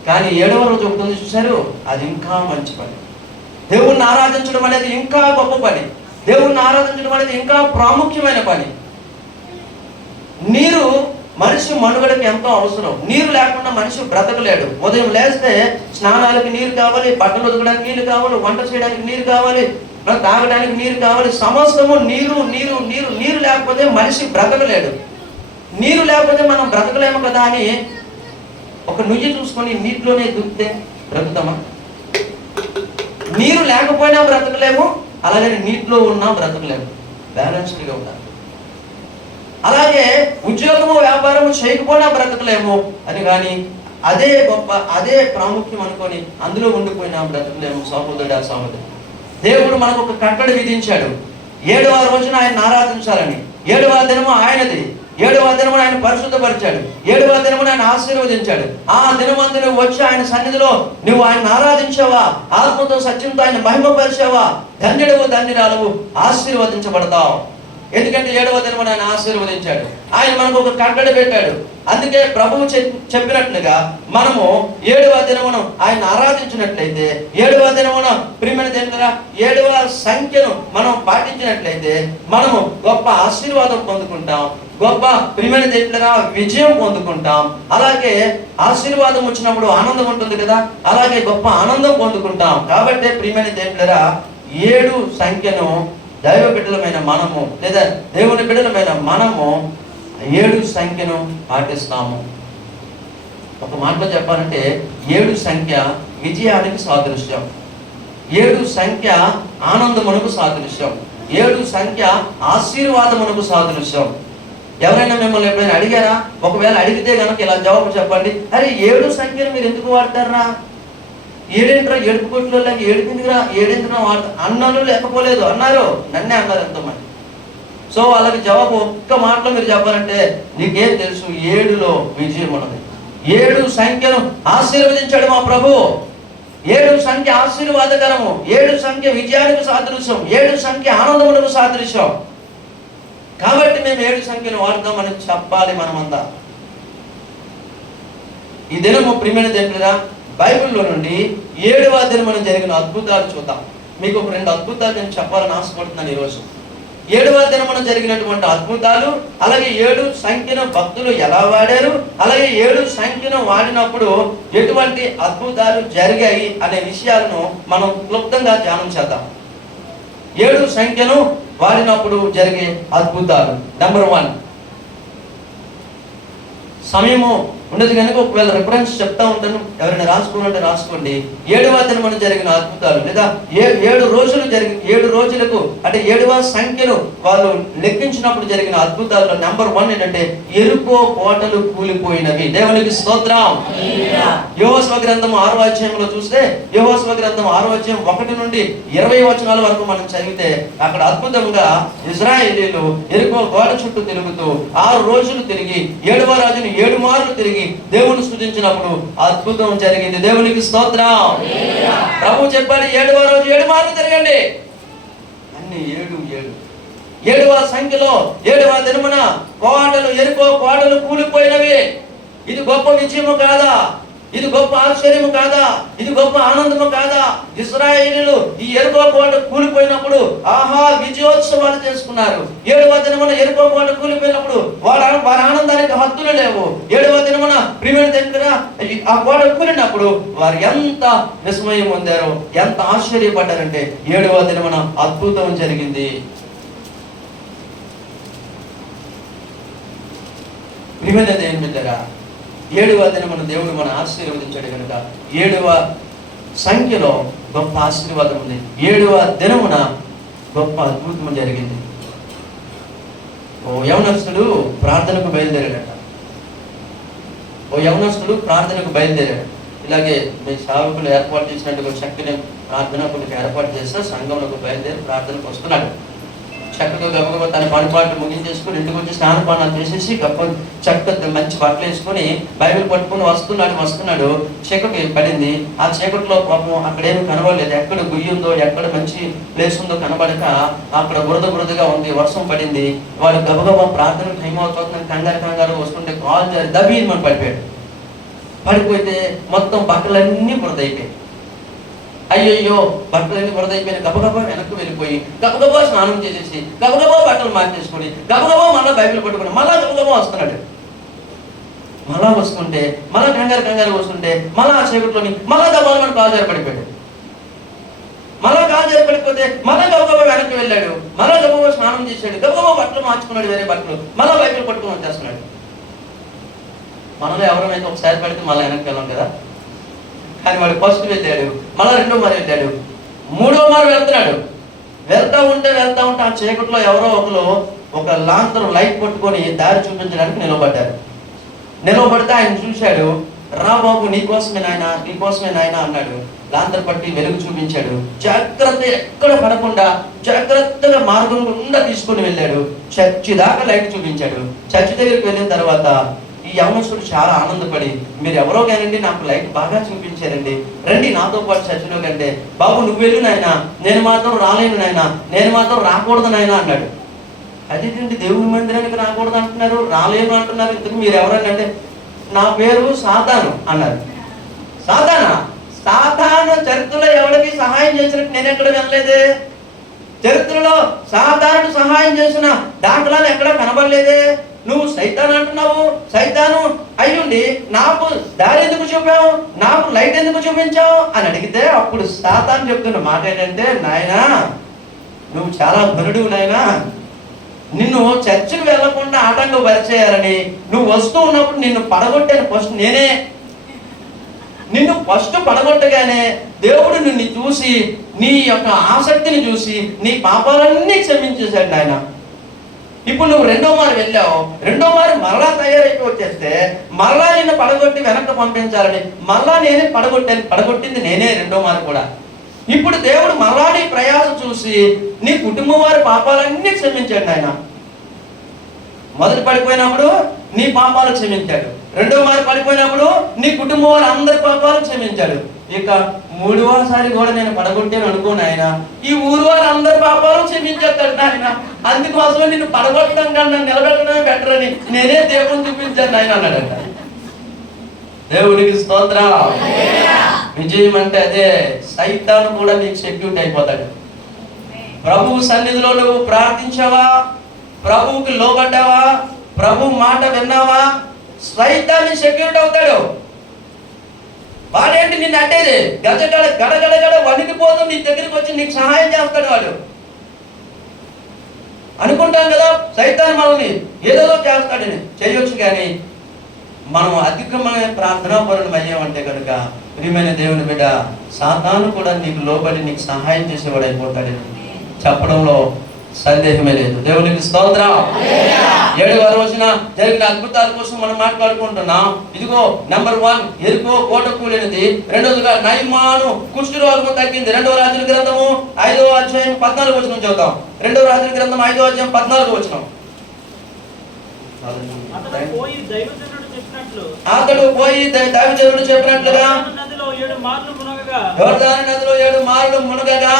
కానీ 7వ రోజు ఒకటి ఉంది చూశారు, అది ఇంకా మంచి పని. దేవుణ్ణి ఆరాధించడం అనేది ఇంకా గొప్ప పని. దేవుణ్ణి ఆరాధించడం అనేది ఇంకా ప్రాముఖ్యమైన పని. నీరు మనిషి మనుగడకి ఎంతో అవసరం. నీరు లేకుండా మనిషి బ్రతకలేడు. ఉదయం లేస్తే స్నానాలకు నీరు కావాలి, బట్టలు ఉతకడానికి నీరు కావాలి, వంట చేయడానికి నీరు కావాలి, తాగడానికి నీరు కావాలి. సమస్తము నీరు నీరు నీరు నీరు లేకపోతే మనిషి బ్రతకలేడు. నీరు లేకపోతే మనం బ్రతకలేము కదా అని ఒక నుయ్యి చూసుకొని నీటిలోనే దూకితే బ్రతుకుతామా? నీరు లేకపోయినా బ్రతకలేము, అలాగే నీటిలో ఉన్నా బ్రతకలేము. బ్యాలెన్స్డ్గా ఉండాలి. అలాగే ఉద్యోగము వ్యాపారము చేయకపోయినా బ్రతకలేము అని, కానీ అదే గొప్ప, అదే ప్రాముఖ్యం అనుకొని అందులో ఉండిపోయినా బ్రతకలేము. సహోదరుడా, సహోదరి, దేవుడు మనకు ఒక కట్టడి విధించాడు. 7వ రోజున ఆయన ఆరాధించాలని. 7వ దినము ఆయనది. 7వ దినమున ఆయన పరిశుద్ధపరిచాడు. 7వ దినమున ఆయన ఆశీర్వదించాడు. ఆ దినమందు నువ్వు వచ్చి ఆయన సన్నిధిలో నువ్వు ఆయన ఆరాధించావా, ఆత్మతో సత్యంతో ఆయన మహిమపరిచావా, ధన్యుడవు, ధన్యురాలవు, ఆశీర్వదించబడతావు. ఎందుకంటే 7వ దినమున ఆయన ఆశీర్వదించాడు. ఆయన మనకు ఒక కట్టడి పెట్టాడు. అందుకే ప్రభువు చెప్పినట్లుగా మనము 7వ దినమును ఆయన ఆరాధించినట్లయితే, 7వ దినమున ప్రియమైన దేవులారా 7వ సంఖ్యను మనం పాటించినట్లయితే మనము గొప్ప ఆశీర్వాదం పొందుకుంటాం, గొప్ప ప్రియమైన దేవులారా విజయం పొందుకుంటాం. అలాగే ఆశీర్వాదం వచ్చినప్పుడు ఆనందం ఉంటుంది కదా, అలాగే గొప్ప ఆనందం పొందుకుంటాం. కాబట్టి ప్రియమైన దేవులారా 7 సంఖ్యను దైవ బిడ్డలమైన మనము లేదా దేవుని బిడ్డలమైన మనము 7 సంఖ్యను పాటిస్తాము. ఒక మాటలో చెప్పాలంటే 7 సంఖ్య విజయానికి సాదృశ్యం, 7 సంఖ్య ఆనందమునకు సాదృశ్యం, 7 సంఖ్య ఆశీర్వాదమునకు సాదృశ్యం. ఎవరైనా మిమ్మల్ని ఎప్పుడైనా అడిగారా? ఒకవేళ అడిగితే కనుక ఇలా జవాబు చెప్పండి, అరే 7 సంఖ్యను మీరు ఎందుకు వాడతారా? 7 ఏడుపు కొట్లో లేక ఏడెందుకురా వాడతారు అన్నాను, లేకపోలేదు అన్నారు, నన్నే అన్నారు ఎంతోమంది. సో వాళ్ళకి జవాబు ఒక్క మాటలో మీరు చెప్పాలంటే నీకేం తెలుసు, 7లో విజయం ఉన్నది. 7 సంఖ్యను ఆశీర్వదించాడు మా ప్రభు. 7 సంఖ్య ఆశీర్వాదకరము, 7 సంఖ్య విజయానికి సాదృశ్యం, 7 సంఖ్య ఆనందములకు సాదృశ్యం. కాబట్టి మేము 7 సంఖ్యను వాడతామని చెప్పాలి మనమంతా. ఈ దినము ప్రియమైన దేవులారా బైబిల్లో నుండి 7వ దినమున జరిగిన అద్భుతాలు చూద్దాం. మీకు ఒక 2 అద్భుతాలు నేను చెప్పాలని ఆశపడుతున్నాను ఈరోజు. 7వ దినమున జరిగినటువంటి అద్భుతాలు, అలాగే 7 సంఖ్యను భక్తులు ఎలా వాడారు, అలాగే 7 సంఖ్యను వాడినప్పుడు ఎటువంటి అద్భుతాలు జరిగాయి అనే విషయాలను మనం క్లుప్తంగా ధ్యానం చేద్దాం. 7 సంఖ్యను వాడినప్పుడు జరిగే అద్భుతాలు. నెంబర్ 1, సమయము ఉండదు కనుక ఒకవేళ రిఫరెన్స్ చెప్తా ఉంటాను, ఎవరైనా రాసుకోవాలంటే రాసుకోండి. 7వ దినమున జరిగిన అద్భుతాలు లేదా 7 రోజులు 7 రోజులకు అంటే 7వ సంఖ్యను వాళ్ళు లెక్కించినప్పుడు జరిగిన అద్భుతాల్లో నెంబర్ 1 ఏంటంటే ఎరుకో కోటలు కూలిపోయినవి. దేవునికి స్తోత్రం. యెహోషువ గ్రంథం 6వ అధ్యాయంలో చూస్తే, యెహోషువ గ్రంథం 6వ అధ్యాయం 1 నుండి 20 వచనాల వరకు మనం చదివితే అక్కడ అద్భుతంగా ఇశ్రాయేలీయులు ఎరుకో గోడ చుట్టూ తిరుగుతూ 6 రోజులు తిరిగి 7వ రోజును 7 మార్లు తిరిగి దేవుని స్తుతించినప్పుడు అద్భుతం జరిగింది. దేవునికి స్తోత్రం. ప్రభు చెప్పాడు 7వ రోజు 7 మార్లు తిరగండి. అన్ని 7వ సంఖ్యలో 7వ దినమున ఎరుకో కోటలు కూలిపోయినవి. ఇది గొప్ప విజయము కాదా? ఇది గొప్ప ఆశ్చర్యము కాదా? ఇది గొప్ప ఆనందము కాదా? ఇశ్రాయేలీయులు ఈ ఎరుకో కోట కూలిపోయినప్పుడు ఆహా విజయోత్సవాలు చేసుకున్నారు. 7వ దినమున ఎరుకో కోట కూలిపోయినప్పుడు వారి ఆనందానికి హద్దులు లేవు. 7వ దినమున ప్రియమైన దగ్గర ఆ కోట కూలినప్పుడు వారు ఎంత విస్మయం పొందారో, ఎంత ఆశ్చర్యపడ్డారంటే 7వ దినమున అద్భుతం జరిగింది. ప్రియమైన దేవుని బిడ్డలారా 7వ దినమున దేవుడు మన ఆశీర్వదించాడు కనుక 7వ సంఖ్యలో గొప్ప ఆశీర్వాదం ఉంది. 7వ దినమున గొప్ప అద్భుతం జరిగింది. ఓ యవనస్తుడు ప్రార్థనకు బయలుదేరాడట. ఇలాగే మీ సేవకులు ఏర్పాటు చేసినట్టుగా చక్కని ప్రార్థనకులకు ఏర్పాటు చేస్తే సంఘంలోకి బయలుదేరి ప్రార్థనకు వస్తున్నాడు. చక్కగా గబగబా తన పనిపాట్లు ముగించేసుకుని ఇంటికి వచ్చి స్నానపానాలు చేసేసి చక్కగా మంచి బట్టలు వేసుకొని బైబిల్ పట్టుకుని వస్తున్నాడు. చీకటి పడింది. ఆ చీకటిలో పాపం అక్కడేమి కనబడలేదు. ఎక్కడ గుయ్యి ఉందో, ఎక్కడ మంచి ప్లేస్ ఉందో కనబడక అక్కడ బురదగా ఉంది. వర్షం పడింది. వాడు గబగబా ప్రార్థన టైం అవుతుందని కంగారు వస్తుంటే కాల్ జారి దబీమని పడిపోతే మొత్తం బట్టలన్నీ బురద అయిపోయాయి. అయ్యయ్యో బట్టలన్నీ బురదైపోయిన గబగబా వెనక్కి వెళ్ళిపోయి గబగబా స్నానం చేసేసి గబగబా బట్టలు మార్చేసుకొని గబగబా మళ్ళీ బైబిల్ పట్టుకుని మళ్ళా గబగబా వస్తున్నాడు. మళ్ళా వస్తుంటే మళ్ళా కంగారు వస్తుంటే మళ్ళా ఆ చీకట్లోని మళ్ళా దబాలని కాలు జారి పడిపోయాడు. మళ్ళా కాలు జారి పడిపోతే మళ్ళా గబగబా వెనక్కి వెళ్ళాడు. మళ్ళా గబగబా స్నానం చేశాడు. గబగబా బట్టలు మార్చుకున్నాడు, వేరే బట్టలు. మళ్ళా బైబిల్ పట్టుకుని వచ్చేస్తున్నాడు. మనలో ఎవరైతే ఒకసారి పడితే మళ్ళీ వెనక్కి వెళ్ళాం కదా. కానీ వాడు ఫస్ట్ వెళ్ళాడు, మళ్ళీ 2వ మారు వెళ్ళాడు, 3వ మారు వెళ్తా ఉంటే ఆ చీకట్లో ఎవరో ఒకరు ఒక లాంతరు లైట్ పట్టుకొని దారి చూపించడానికి నిలబడితే ఆయన చూశాడు. రా బాబు నీకోసమే నాయన అన్నాడు. లాంతరు పట్టి వెలుగు చూపించాడు. జాగ్రత్త ఎక్కడ పడకుండా జాగ్రత్తగా మార్గం గుండా తీసుకొని వెళ్ళాడు. చర్చి దాకా లైట్ చూపించాడు. చర్చి దగ్గరికి వెళ్ళిన తర్వాత ఈ యవనస్తుడు చాలా ఆనందపడి, మీరు ఎవరో కానండి నాకు లైట్ బాగా చూపించారండి, రండి నాతో పాటు చర్చిలో కంటే. బాబు నువ్వు వెళ్ళు నాయన, నేను మాత్రం రాలేను నాయన, నేను మాత్రం రాకూడదు నాయన అన్నాడు. అదేంటి దేవుని మందిరానికి రాకూడదు అంటున్నారు, రాలేను అంటున్నారు, ఇంతకు మీరు ఎవరన్నా అంటే నా పేరు సాతాను అన్నారు. సాతానా? సాతాను చరిత్రలో ఎవరికి సహాయం చేసినట్టు నేను ఎక్కడ వినలేదే. చరిత్రలో సాతానుడు సహాయం చేసిన దాఖలాలు ఎక్కడా కనబడలేదే. నువ్వు సైతాన్ అంటున్నావు, సైతాను అయ్యుండి నాకు దారి ఎందుకు చూపావు, నాకు లైట్ ఎందుకు చూపించావు అని అడిగితే అప్పుడు సాతాను చెప్తున్న మాట ఏంటంటే, నాయనా నువ్వు చాలా ధనుడు నాయనా, నిన్ను చర్చికి వెళ్లకుండా ఆటంకం పరిచేయాలని నువ్వు వస్తూ ఉన్నప్పుడు నిన్ను పడగొట్టాను ఫస్ట్ నేనే. నిన్ను ఫస్ట్ పడగొట్టగానే దేవుడు నిన్ను చూసి నీ యొక్క ఆసక్తిని చూసి నీ పాపాలన్నీ క్షమించేశాడు నాయన. ఇప్పుడు నువ్వు రెండో మారు వెళ్ళావు, రెండో మారు మరలా తయారైపోయి వచ్చేస్తే మరలా నిన్ను పడగొట్టి వెనక్కి పంపించాలని మరలా నేనే పడగొట్టింది నేనే రెండో మారు కూడా. ఇప్పుడు దేవుడు మరలా నీ ప్రయాస చూసి నీ కుటుంబం వారి పాపాలన్నీ క్షమించాడు ఆయన. మొదటి పడిపోయినప్పుడు నీ పాపాలు క్షమించాడు, రెండో మారు పడిపోయినప్పుడు నీ కుటుంబం వారి అందరి పాపాలు క్షమించాడు. ఇక మూడవసారి కూడా నేను పడగొట్టాను అనుకోను ఆయన, ఈ ఊరు వారి అందరి పాపాలు క్షమించేస్తాడు ఆయన. అందుకోసం నిన్ను పడగొట్టడం కన్నా నిలబెట్టడమే బెటర్ అని నేనే దేవుని చూపించాను ఆయన అన్నాడంట. దేవుడికి స్తోత్రం. విజయం అంటే అదే. సైతాను కూడా నీకు సెక్యూరిటీ అయిపోతాడు. ప్రభువు సన్నిధిలో నువ్వు ప్రార్థించావా, ప్రభువుకి లోబడ్డావా, ప్రభు మాట విన్నావా, సైతాన్ని సెక్యూరిటీ అవుతాడు. వాడేంటి నిన్ను అంటేది గడగడ వణికిపోతూ నీ దగ్గరికి వచ్చి నీకు సహాయం చేస్తాడు. వాడు అనుకుంటాం కదా సైతాన్ మనల్ని ఏదో చేస్తాడని, చేయొచ్చు. కానీ మనం అధికమైన ప్రార్థనా పరులం అయ్యామంటే కనుక ప్రియమైన దేవుని బిడ్డ, సాతాను కూడా నీకు లోబడి నీకు సహాయం చేసేవాడు అయిపోతాడని చెప్పడంలో సందేహమే లేదు. దేవునికి స్తోత్రం. 7వ రోజున జరిగిన అద్భుతాల కోసం మనం మాట్లాడుకుంటున్నాం. ఇదిగో నెంబర్ 1 ఎరుకో కోట కూలినది. రెండోదిగా నయమాను కుష్టి రోగము తగ్గింది. 2వ రాజుల గ్రంథము 5వ అధ్యాయం 14వ వచనం చదువుతాం. 2వ రాజుల గ్రంథం 5వ అధ్యాయం 14వ వచనం. అతడు పోయి దైవజనుడు చెప్పినట్లుగా యోర్దాను నదిలో 7 మార్లు మునగగా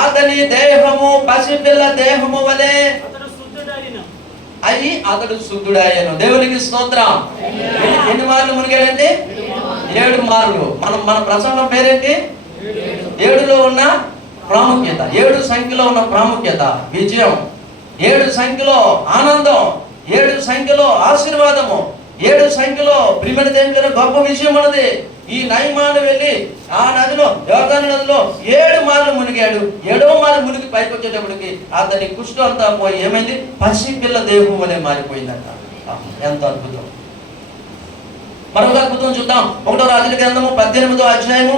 అతని దేహము పసిపిల్ల దేహము వలె అతడు శుద్ధుడాయను. దేవునికి స్తోత్రం. ఎన్ని మార్లు మునిగాడంటే 7 మార్లు. మన ప్రసంగం పేరేంటి? 7లో ఉన్న ప్రాముఖ్యత, 7 సంఖ్యలో ఉన్న ప్రాముఖ్యత, విజయం, 7 సంఖ్యలో ఆనందం, 7 సంఖ్యలో ఆశీర్వాదము, 7 సంఖ్యలో ప్రియమైన దేవుని గొప్ప విషయం ఉన్నది. ఈ నయమాను వెళ్ళి ఆ నదిలో యోర్దాను నదిలో 7 మార్లు మునిగాడు. 7వ మారు మునిగి పైకి వచ్చేటప్పటికి అతని కుష్ఠం అంతా పోయి ఏమైంది? పసిపిల్ల దేహం వలె మారిపోయిందంట. ఎంత అద్భుతం. మరొక అద్భుతం చూద్దాం. 1వ రాజుల గ్రంథము 18వ అధ్యాయము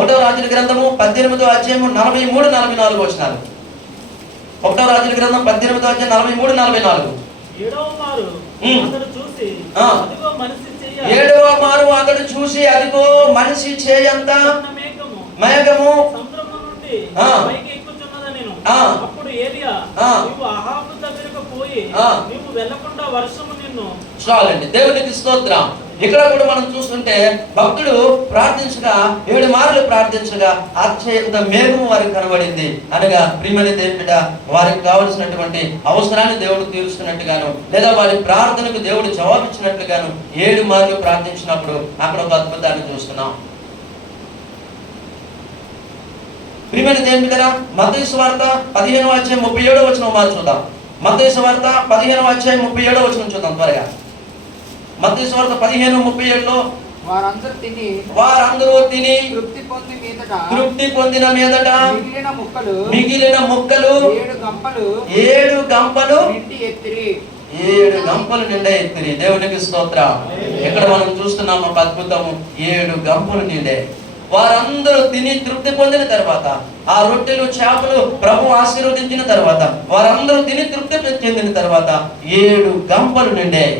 1వ రాజుల గ్రంథము 18వ అధ్యాయము 43-44 వచనాలు. 1వ రాజుల గ్రంథం 18వ అధ్యాయం 43-44. 7వ మారు అతడు చూసి అదిగో మనిషి చేయంత మేఘము చాలండి. దేవునికి స్తోత్రం. ఇక్కడ కూడా మనం చూస్తుంటే భక్తుడు ప్రార్థించగా 7 మార్లు ప్రార్థించగా అత్యంత మేఘము వారికి కనబడింది. అనగా ప్రియమైన దేవుని బిడ్డ, వారికి కావలసినటువంటి అవసరాన్ని దేవుడు తీరుస్తున్నట్టుగాను లేదా వారి ప్రార్థనకు దేవుడు జవాబిచ్చినట్లుగాను 7 మార్లు ప్రార్థించినప్పుడు అక్కడ ఒక అద్భుతాన్ని చూస్తున్నాం. ప్రియమైన దేవుని బిడ్డ, మత్తయి సువార్త 15వ అధ్యాయం 37వ వచనం మాట చూద్దాం. మత్తయి సువార్త 15వ అధ్యాయం 37వ వచనం చూద్దాం త్వరగా. మత్తయి సువార్త 15:37లో వారందరూ తిని తృప్తి పొందిన మీదట మిగిలిన ముక్కలు 7 గంపలు నిండా ఎత్తిరి. దేవునికి స్తోత్రం. ఇక్కడ మనం చూస్తున్నాము ఒక అద్భుతము. 7 గంపలు నిండే. వారందరూ తిని తృప్తి పొందిన తర్వాత ఆ రొట్టెలు చేపలు ప్రభు ఆశీర్వదించిన తర్వాత వారందరూ తిని తృప్తి చెందిన తర్వాత 7 గంపలు నిండాయి.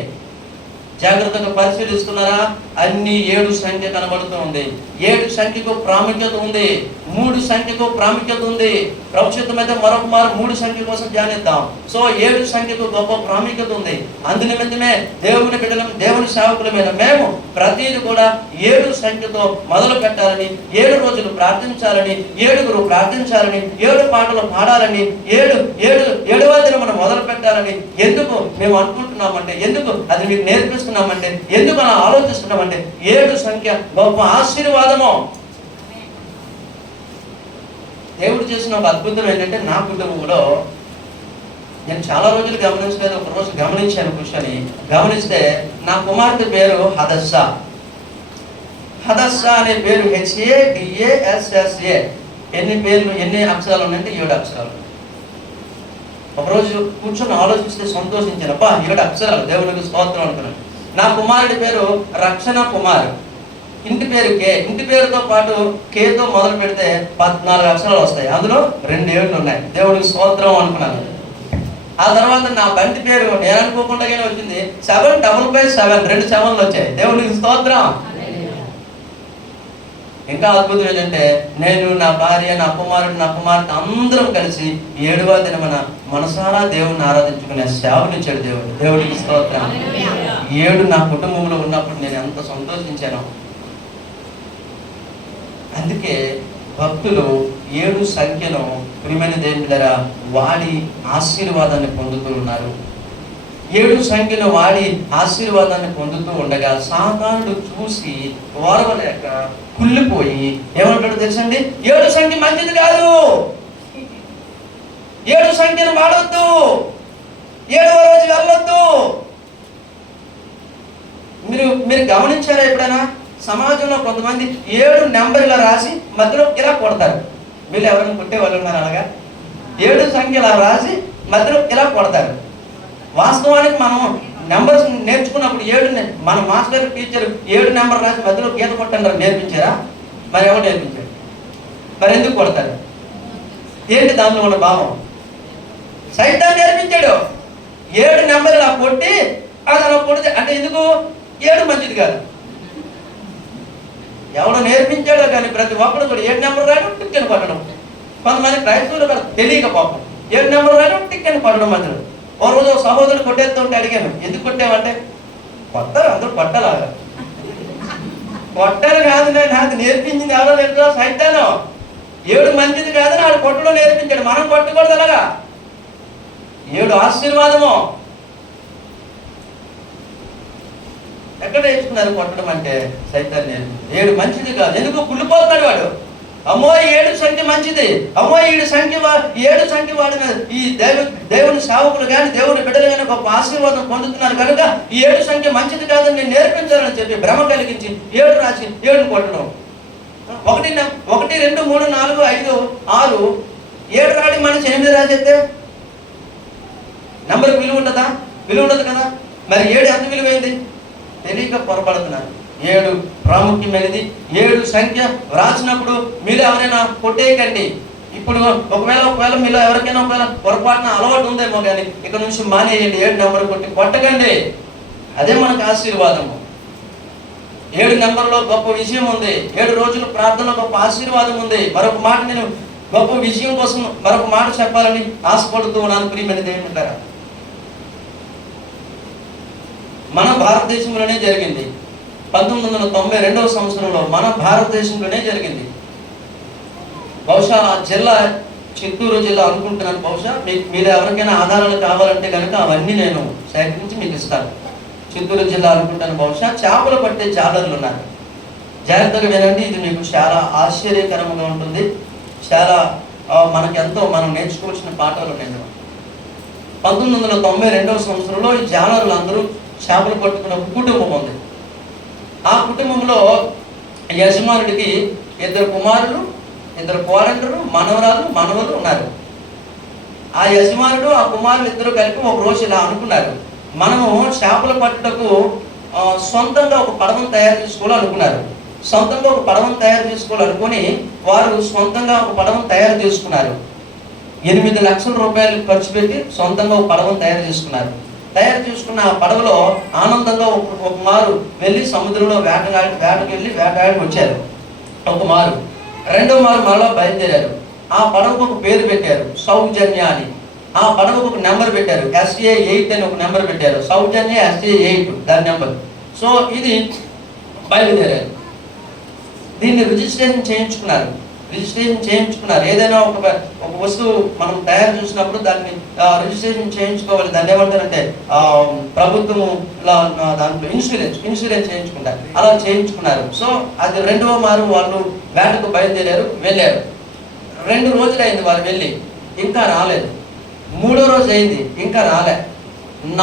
జాగ్రత్తగా పరిశీలిస్తున్నారా? అన్ని 7 సంఖ్య కనబడుతూ ఉంది. 7 సంఖ్యకు ప్రాముఖ్యత ఉంది, 3 సంఖ్యకు ప్రాముఖ్యత ఉంది. భవిష్యత్తు మీద మరొక మారు 3 సంఖ్య కోసం ధ్యానిద్దాం. సో 7 సంఖ్యకు గొప్ప ప్రాముఖ్యత ఉంది. అందునిమిత్తమే దేవుని బిడ్డలం, దేవుని సేవకులమైన మేము ప్రతిదీ కూడా 7 సంఖ్యతో మొదలు పెట్టాలని, 7 రోజులు ప్రార్థించాలని, 7 ప్రార్థించాలని, 7 పాటలు పాడాలని, 7వ దినమున మొదలు పెట్టాలని ఎందుకు మేము అనుకుంటున్నామంటే, ఎందుకు అది మీకు నేర్పిస్తున్నామంటే, ఎందుకు అలా ఆలోచిస్తున్నామంటే 7 సంఖ్య గొప్ప ఆశీర్వాదము. దేవుడు చేసిన ఒక అద్భుతం ఏంటంటే, నా కుటుంబంలో నేను చాలా రోజులు గమనించలేదు, ఒక రోజు గమనించాను. కూర్చొని గమనిస్తే నా కుమార్తె పేరు హదస్సా. హదస్సా అనే పేరు HADASSA. ఎన్ని అక్షరాలు ఉన్నాయంటే 7 అక్షరాలు. ఒకరోజు కూర్చొని ఆలోచిస్తే సంతోషించాను, అబ్బా 7 అక్షరాలు, దేవునికి స్తోత్రం అనుకున్నాను. నా కుమారుడి పేరు రక్షణ కుమార్. ఇంటి పేరు కే. ఇంటి పేరుతో పాటు కేతో మొదలు పెడితే 14 అక్షరాలు వస్తాయి, అందులో 2 ఏళ్ళు ఉన్నాయి. దేవుడికి స్తోత్రం అనుకున్నాను. ఆ తర్వాత నా బంటి పేరు నేను అనుకోకుండానే వచ్చింది 75557. 2 7లు వచ్చాయి. దేవుడికి స్తోత్రం. ఇంకా అద్భుతం ఏంటంటే, నేను, నా భార్య, నా కుమార్తె అందరం కలిసి 7వ దినమున మనసారా దేవుడిని ఆరాధించుకునే సేవనిచ్చాడు దేవుడు. దేవుడికి స్తోత్రం. 7 నా కుటుంబంలో ఉన్నప్పుడు నేను ఎంత సంతోషించాను. అందుకే భక్తులు 7 సంఖ్యను ప్రియమైన దేవుని ద్వారా వాడి ఆశీర్వాదాన్ని పొందుతూ ఉన్నారు. 7 సంఖ్యను వాడి ఆశీర్వాదాన్ని పొందుతూ ఉండగా సాతానుడు చూసి ఓర్వలేక కుళ్ళిపోయి ఏమంటాడు తెలుసండి, 7 సంఖ్య మంచిది కాదు, 7 సంఖ్యను వాడొద్దు, 7వ రోజు వెళ్ళొద్దు. మీరు గమనించారా ఎప్పుడైనా? సమాజంలో కొంతమంది 7 నెంబర్ ఇలా రాసి మధ్యలో ఇలా కొడతారు. వీళ్ళు ఎవరైనా కొట్టే వాళ్ళు ఉన్నారు అలాగా? 7 సంఖ్య ఇలా రాసి మధ్యలో ఇలా కొడతారు. వాస్తవానికి మనం నెంబర్స్ నేర్చుకున్నప్పుడు 7 మన మాస్టర్ టీచర్ 7 నెంబర్ రాసి మధ్యలో గీత కొట్టండి నేర్పించారా? మరి ఎవరు నేర్పించారు? మరి ఎందుకు కొడతారు? ఏంటి దాంట్లో ఉన్న భావం? సైతాన్ నేర్పించాడు. 7 నెంబర్ ఇలా కొట్టి అది అలా కొడితే అంటే ఎందుకు? 7 మంచిది కాదు. ఎవడో నేర్పించాడో కానీ ప్రతి ఒక్కడు కూడా 7 నెంబర్ రాయడం టిక్కని పడడం. కొంతమంది క్రైస్తవులు కూడా తెలియక పాపం 7 నెంబర్ రాయడం టిక్కని పడడం మధ్యలో. ఓ రోజు సహోదరుడు కొట్టేస్తూ ఉంటే అడిగాను, ఎందుకు కొట్టావంటే, కొట్టారు అందరూ కొట్టలాగా. కొట్టారు కాదు, నేను అది నేర్పించింది ఎవరో లేదు, సైతాను. 7 మంచిది కాదని ఆడు కొట్టడం నేర్పించాడు. మనం కొట్టకూడదు అలాగా. 7 ఆశీర్వాదము. ఎక్కడ నేర్చుకున్నారు కొట్టడం అంటే? సైతాన్ నేర్పించింది. 7 మంచిది కాదు. ఎందుకు? కుళ్ళిపోతున్నాడు వాడు. అమ్మో 7 సంఖ్య మంచిది, అమ్మో 7 సంఖ్య వాడిన ఈ దేవుని సేవకులు కానీ దేవుని బిడ్డలు కానీ గొప్ప ఆశీర్వాదం పొందుతున్నారు కనుక ఈ 7 సంఖ్య మంచిది కాదని నేను నేర్పించాలని చెప్పి భ్రమ కలిగించి 7 రాసి 7 కొట్టడం. 1 2 3 4 5 6 7 రాడి మనిషి 8 రాసేస్తే నంబర్ విలువ ఉండదా? విలువ ఉండదు కదా. మరి 7 ఎంత విలువైంది? తెలియక పొరపడుతున్నారు. 7 ప్రాముఖ్యమైనది. 7 సంఖ్య వ్రాసినప్పుడు మీరు ఎవరైనా కొట్టేయకండి. ఇప్పుడు ఒకవేళ మీలో ఎవరికైనా ఒకవేళ పొరపాటున అలవాటు ఉందేమో కానీ ఇక్కడ నుంచి మానేయండి. 7 నెంబర్ కొట్టకండి. అదే మనకు ఆశీర్వాదము. 7 నెంబర్లో గొప్ప విషయం ఉంది. 7 రోజులు ప్రార్థనలో గొప్ప ఆశీర్వాదం ఉంది. మరొక మాట నేను గొప్ప విషయం కోసం మరొక మాట చెప్పాలని ఆశపడుతూ ఉన్నాను. ప్రియమైన దేవునిటారా, మన భారతదేశంలోనే జరిగింది. 1992వ సంవత్సరంలో మన భారతదేశంలోనే జరిగింది. బహుశా ఆ జిల్లా చిత్తూరు జిల్లా అనుకుంటున్నాను. బహుశా మీరు ఎవరికైనా ఆధారాలు కావాలంటే కనుక అవన్నీ నేను సేకరించి మీకు ఇస్తాను. చిత్తూరు జిల్లా అనుకుంటాను. బహుశా చేపలు పట్టే జాలర్లు ఉన్నారు. జాగ్రత్తగా వినండి, ఇది మీకు చాలా ఆశ్చర్యకరంగా ఉంటుంది. చాలా మనకెంతో మనం నేర్చుకోవాల్సిన పాఠాలు ఉన్నాయి. 1992వ సంవత్సరంలో ఈ జాలర్లు అందరూ చేపలు పట్టుకున్న ఒక కుటుంబం ఉంది. ఆ కుటుంబంలో యజమానుడికి 2 కుమారులు, 2 కోడళ్ళు, మనవలు ఉన్నారు. ఆ యజమానుడు ఆ కుమారులు 2 కలిపి ఒక రోజు ఇలా అనుకున్నారు, మనము చేపలు పట్టుటకు సొంతంగా ఒక పడవను తయారు చేసుకోవాలనుకున్నారు. సొంతంగా ఒక పడవను తయారు చేసుకోవాలనుకుని వారు సొంతంగా ఒక పడవను తయారు చేసుకున్నారు. 8 లక్షల రూపాయలు ఖర్చు పెట్టి సొంతంగా ఒక పడవను తయారు చేసుకున్నారు. తయారు చేసుకున్న ఆ పడవలో ఆనందంగా ఒక మారు వెళ్ళి సముద్రంలో వేటగాడి వచ్చారు. ఒక మారు, రెండో మారు మరలా బయలుదేరారు. ఆ పడవకు ఒక పేరు పెట్టారు, సౌజన్య అని. ఆ పడవకు ఒక నెంబర్ పెట్టారు, SA8 అని ఒక నెంబర్ పెట్టారు. సౌజన్య SA8 దాని నెంబర్. సో ఇది బయలుదేరారు. దీన్ని రిజిస్ట్రేషన్ చేయించుకున్నారు. ఏదైనా ఒక వస్తువు మనం తయారు చేసినప్పుడు దాన్ని రిజిస్ట్రేషన్ చేయించుకోవాలి. దాన్ని ఏమంటారంటే ప్రభుత్వము దాంట్లో ఇన్సూరెన్స్ చేయించుకుంటారు. అలా చేయించుకున్నారు. సో అది రెండవ మారు వాళ్ళు వేటకు బయలుదేరారు, వెళ్ళారు. 2 రోజులు అయింది వాళ్ళు వెళ్ళి, ఇంకా రాలేదు. 3వ రోజు అయింది, ఇంకా రాలే.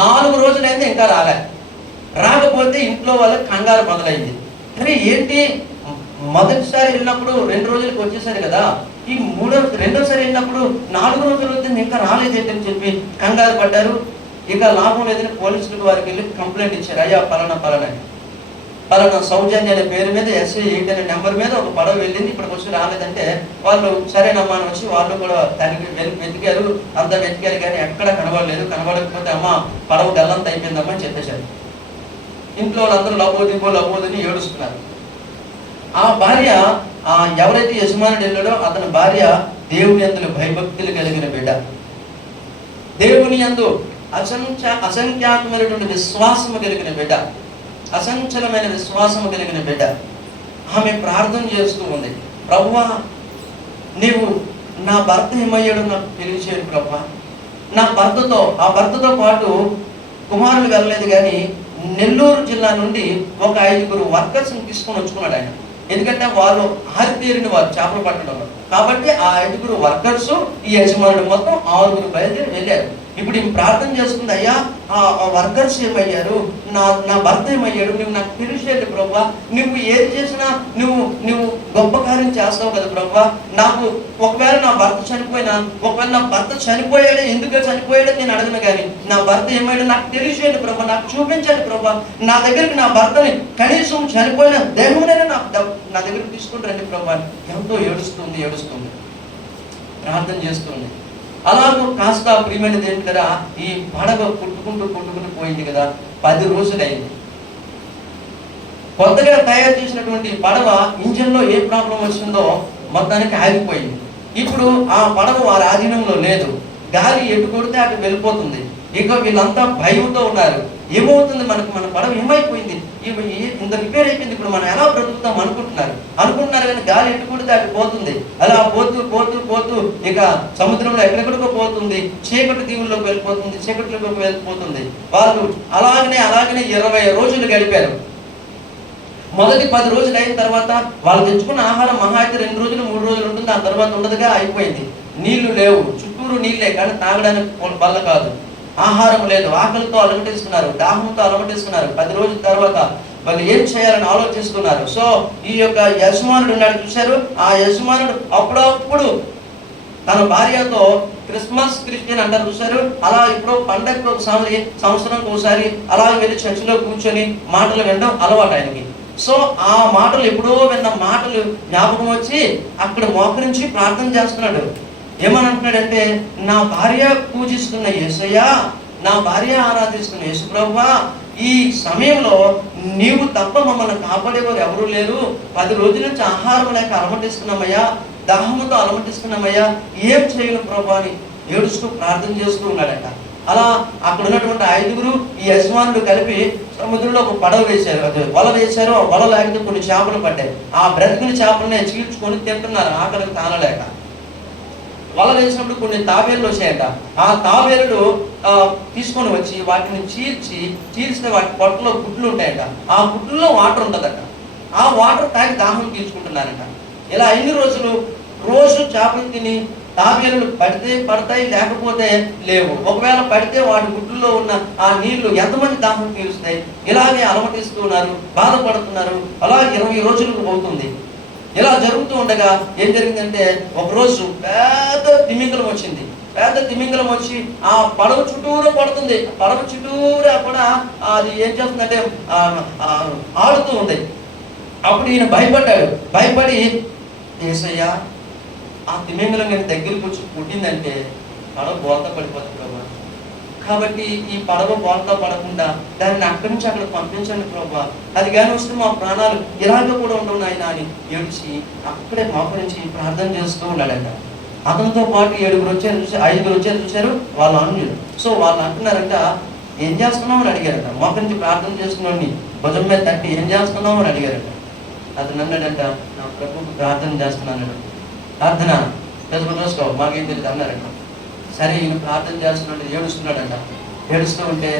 4 రోజులు అయింది, ఇంకా రాలే. రాకపోతే ఇంట్లో వాళ్ళకి కంగారు మొదలైంది. అరే ఏంటి, మొదటిసారి వెళ్ళినప్పుడు 2 రోజులకు వచ్చేసారు కదా, ఈ రెండోసారి వెళ్ళినప్పుడు 4 రోజులు వచ్చింది, ఇంకా రాలేదేంటని చెప్పి కంగారు పడ్డారు. ఇక లాభం లేదని పోలీసులకు వారికి వెళ్ళి కంప్లైంట్ ఇచ్చారు. అయ్యా పలానా సౌజన్య అనే పేరు మీద SA8 అనే నెంబర్ మీద ఒక పడవ వెళ్ళింది, ఇప్పటికి వచ్చి రాలేదంటే వాళ్ళు సరేనమ్మా అని వచ్చి వాళ్ళు కూడా దానికి వెతికారు. అంతా వెతికారు కానీ ఎక్కడ కనబడలేదు. కనబడకపోతే అమ్మ పడవ గల్లంత అయిపోయిందమ్మా అని చెప్పేశారు. ఇంట్లో వాళ్ళందరూ లబోదని ఏడుస్తున్నారు. ఆ భార్య, ఎవరైతే యజమానుడు వెళ్ళాడో అతని భార్య దేవుని యందు భయభక్తులు కలిగిన బిడ్డ, దేవుని యందు అసంఖ్యాకమైనటువంటి విశ్వాసము కలిగిన బిడ్డ, అసంచలమైన విశ్వాసము కలిగిన బిడ్డ. ఆమె ప్రార్థన చేస్తూ ఉంది, ప్రభువా నీవు నా భర్త ఏమయ్యాడు నాకు తెలియచేయడు ప్రభువా. ఆ భర్తతో పాటు కుమారులు వెళ్ళలేదు కానీ నెల్లూరు జిల్లా నుండి ఒక 5 వర్కర్స్ని తీసుకొని వచ్చుకున్నాడు ఆయన. ఎందుకంటే వాళ్ళు ఆరితేరిన వారు చేపలు పట్టడంలో. కాబట్టి ఆ 5 వర్కర్స్, ఈ యజమానుడు మొత్తం 6 బయలుదేరి వెళ్ళారు. ఇప్పుడు ఈమె ప్రార్థన చేస్తుంది, అయ్యా ఆ వర్కర్స్ ఏమయ్యారు, నా భర్త ఏమయ్యాడు, నువ్వు నాకు తెలిసేది ప్రభువా. నువ్వు ఏది చేసినా నువ్వు గొప్ప కార్యం చేస్తావు కదా ప్రభువా. నాకు ఒకవేళ నా భర్త చనిపోయాడే, ఎందుకు చనిపోయాడో నేను అడగను కానీ నా భర్త ఏమయ్యాడు నాకు తెలిసేది ప్రభా, నాకు చూపించాడు ప్రభా. నా దగ్గరికి నా భర్తని కనీసం చనిపోయిన దేహంలోనే నా దగ్గరికి తీసుకుని రండి ప్రభా. ఎంతో ఏడుస్తుంది, ప్రార్థన చేస్తుంది. అలాగూ కాస్త ప్రియమైనది ఏంటి కదా, ఈ పడవ కొట్టుకుంటూ పోయింది కదా. 10 రోజులు అయింది. కొత్తగా తయారు చేసినటువంటి పడవ ఇంజన్లో ఏ ప్రాబ్లం వచ్చిందో మొత్తానికి ఆగిపోయింది. ఇప్పుడు ఆ పడవ వారి ఆధీనంలో లేదు. గాలి ఎటు కొడితే అటు వెళ్ళిపోతుంది. ఇక వీళ్ళంతా భయంతో ఉన్నారు. ఏమవుతుంది, మన పడవ ఏమైపోయింది, ఇంత రిపేర్ అయిపోయింది, ఇప్పుడు మనం ఎలా బ్రతుకుతాం అనుకుంటున్నారు కానీ గాలి ఎటు కొడితే అటు పోతుంది. అలా పోతూ ఇక సముద్రంలో ఎక్కడెక్కడికో పోతుంది, చీకటి దీవుల్లోకి వెళ్ళిపోతుంది. వాళ్ళు అలాగనే 20 రోజులు గడిపారు. మొదటి 10 రోజులు అయిన తర్వాత వాళ్ళు తెచ్చుకున్న ఆహారం మహా అయితే 2 రోజులు 3 రోజులు ఉంటుంది. ఆ తర్వాత ఉండదుగా, అయిపోయింది. నీళ్లు లేవు, చుట్టూరు నీళ్ళే కానీ తాగడానికి బల్ల కాదు. ఆహారం లేదు, ఆకలితో అలమటిస్తున్నారు, దాహంతో అలమటిస్తున్నారు. 10 రోజుల తర్వాత వాళ్ళు ఏం చేయాలని ఆలోచిస్తున్నారు. సో ఈ యొక్క యజమానుడు ఉన్నాడు చూశారు, ఆ యజమానుడు అప్పుడప్పుడు తన భార్యతో క్రిస్టియన్ అంటారు చూశారు, అలా ఇప్పుడు పండగకు ఒకసారి, సంవత్సరానికి ఒకసారి అలా వెళ్ళి చర్చిలో కూర్చొని మాటలు వినడం అలవాటు ఆయనకి. సో ఆ మాటలు ఎప్పుడో విన్న మాటలు జ్ఞాపకం వచ్చి అక్కడ మోకరించి ప్రార్థన చేస్తున్నాడు. ఏమని అంటున్నాడంటే, నా భార్య పూజిస్తున్న యేసయ్య, నా భార్య ఆరాధిస్తున్న యేసు ప్రభువా, ఈ సమయంలో నీవు తప్ప మమ్మల్ని కాపాడేవారు ఎవరూ లేరు. 10 రోజుల నుంచి ఆహారం లేక అలమటిస్తున్నామయ్యా, దాహముతో అలమటిస్తున్నామయ్యా, ఏం చేయను ప్రభు అని ఏడుస్తూ ప్రార్థన చేస్తూ ఉన్నాడట. అలా అక్కడ ఉన్నటువంటి 5 ఈ యజమానుడు కలిపి సముద్రంలో ఒక పడవ వేశారు, వల వేశారు. వల లేకపోతే కొన్ని చేపలు పడ్డాయి. ఆ బ్రతికిన చేపలనే చీల్చుకొని తింటున్నారు ఆకలికి తాళలేక. వల వేసినప్పుడు కొన్ని తాబేళ్ళు వచ్చాయట. ఆ తాబేళ్ళు తీసుకొని వచ్చి వాటిని చీల్చితే వాటి పొట్టలో గుడ్లు ఉంటాయట. ఆ గుడ్లలో వాటర్ ఉంటుందట. ఆ వాటర్ తాగి దాహం తీర్చుకుంటున్నారట. ఇలా 5 రోజులు రోజు చేపలు తిని తాబేళ్ళు పడితే పడతాయి, లేకపోతే లేవు. ఒకవేళ పడితే వాటి గుడ్లలో ఉన్న ఆ నీళ్లు ఎంతమంది దాహం తీరుస్తాయి. ఇలాగే అలమటిస్తూ ఉన్నారు, బాధపడుతున్నారు. అలా 20 రోజులకు అవుతుంది. ఇలా జరుగుతూ ఉండగా ఏం జరిగిందంటే, ఒకరోజు పెద్ద తిమింగలం వచ్చి ఆ పడవ చుట్టూరా పడుతుంది. పడవ చుట్టూరా కూడా అది ఏం చేస్తుందంటే ఆడుతూ ఉంది. అప్పుడు ఈయన భయపడి యేసయ్యా, ఆ తిమింగలం కానీ దగ్గరికి వచ్చి పుట్టిందంటే పడవ బోల్తా పడిపోతుంది కదా. కాబట్టి ఈ పడవ బోల్తా పడకుండా దాన్ని అక్కడి నుంచి అక్కడ పంపించండి ప్రభా, అది కానీ వస్తే మా ప్రాణాలు ఇలాగ కూడా ఉండవు నాయన అని ఏడ్చి అక్కడే మోకరించి ప్రార్థన చేస్తూ ఉన్నాడంట. అతనితో పాటు 7 వచ్చారు, 5 వచ్చారు చూశారు, వాళ్ళు అన్యులు. సో వాళ్ళు అంటున్నారంట, ఏం చేస్తున్నావు అని అడిగారట. మోకరించి ప్రార్థన చేస్తున్నాడిని భుజం మీద తట్టి ఏం చేస్తున్నావు అని అడిగారట. అతను అన్నాడంట, నా ప్రభువుకు ప్రార్థన చేస్తున్నాను. ప్రార్థన చూసుకో మాకేం తెలియదు అన్నారంట. సరే ఈయన ప్రార్థన చేస్తున్నాడు, ఏడుస్తున్నాడంట. ఏడుస్తూ ఉంటే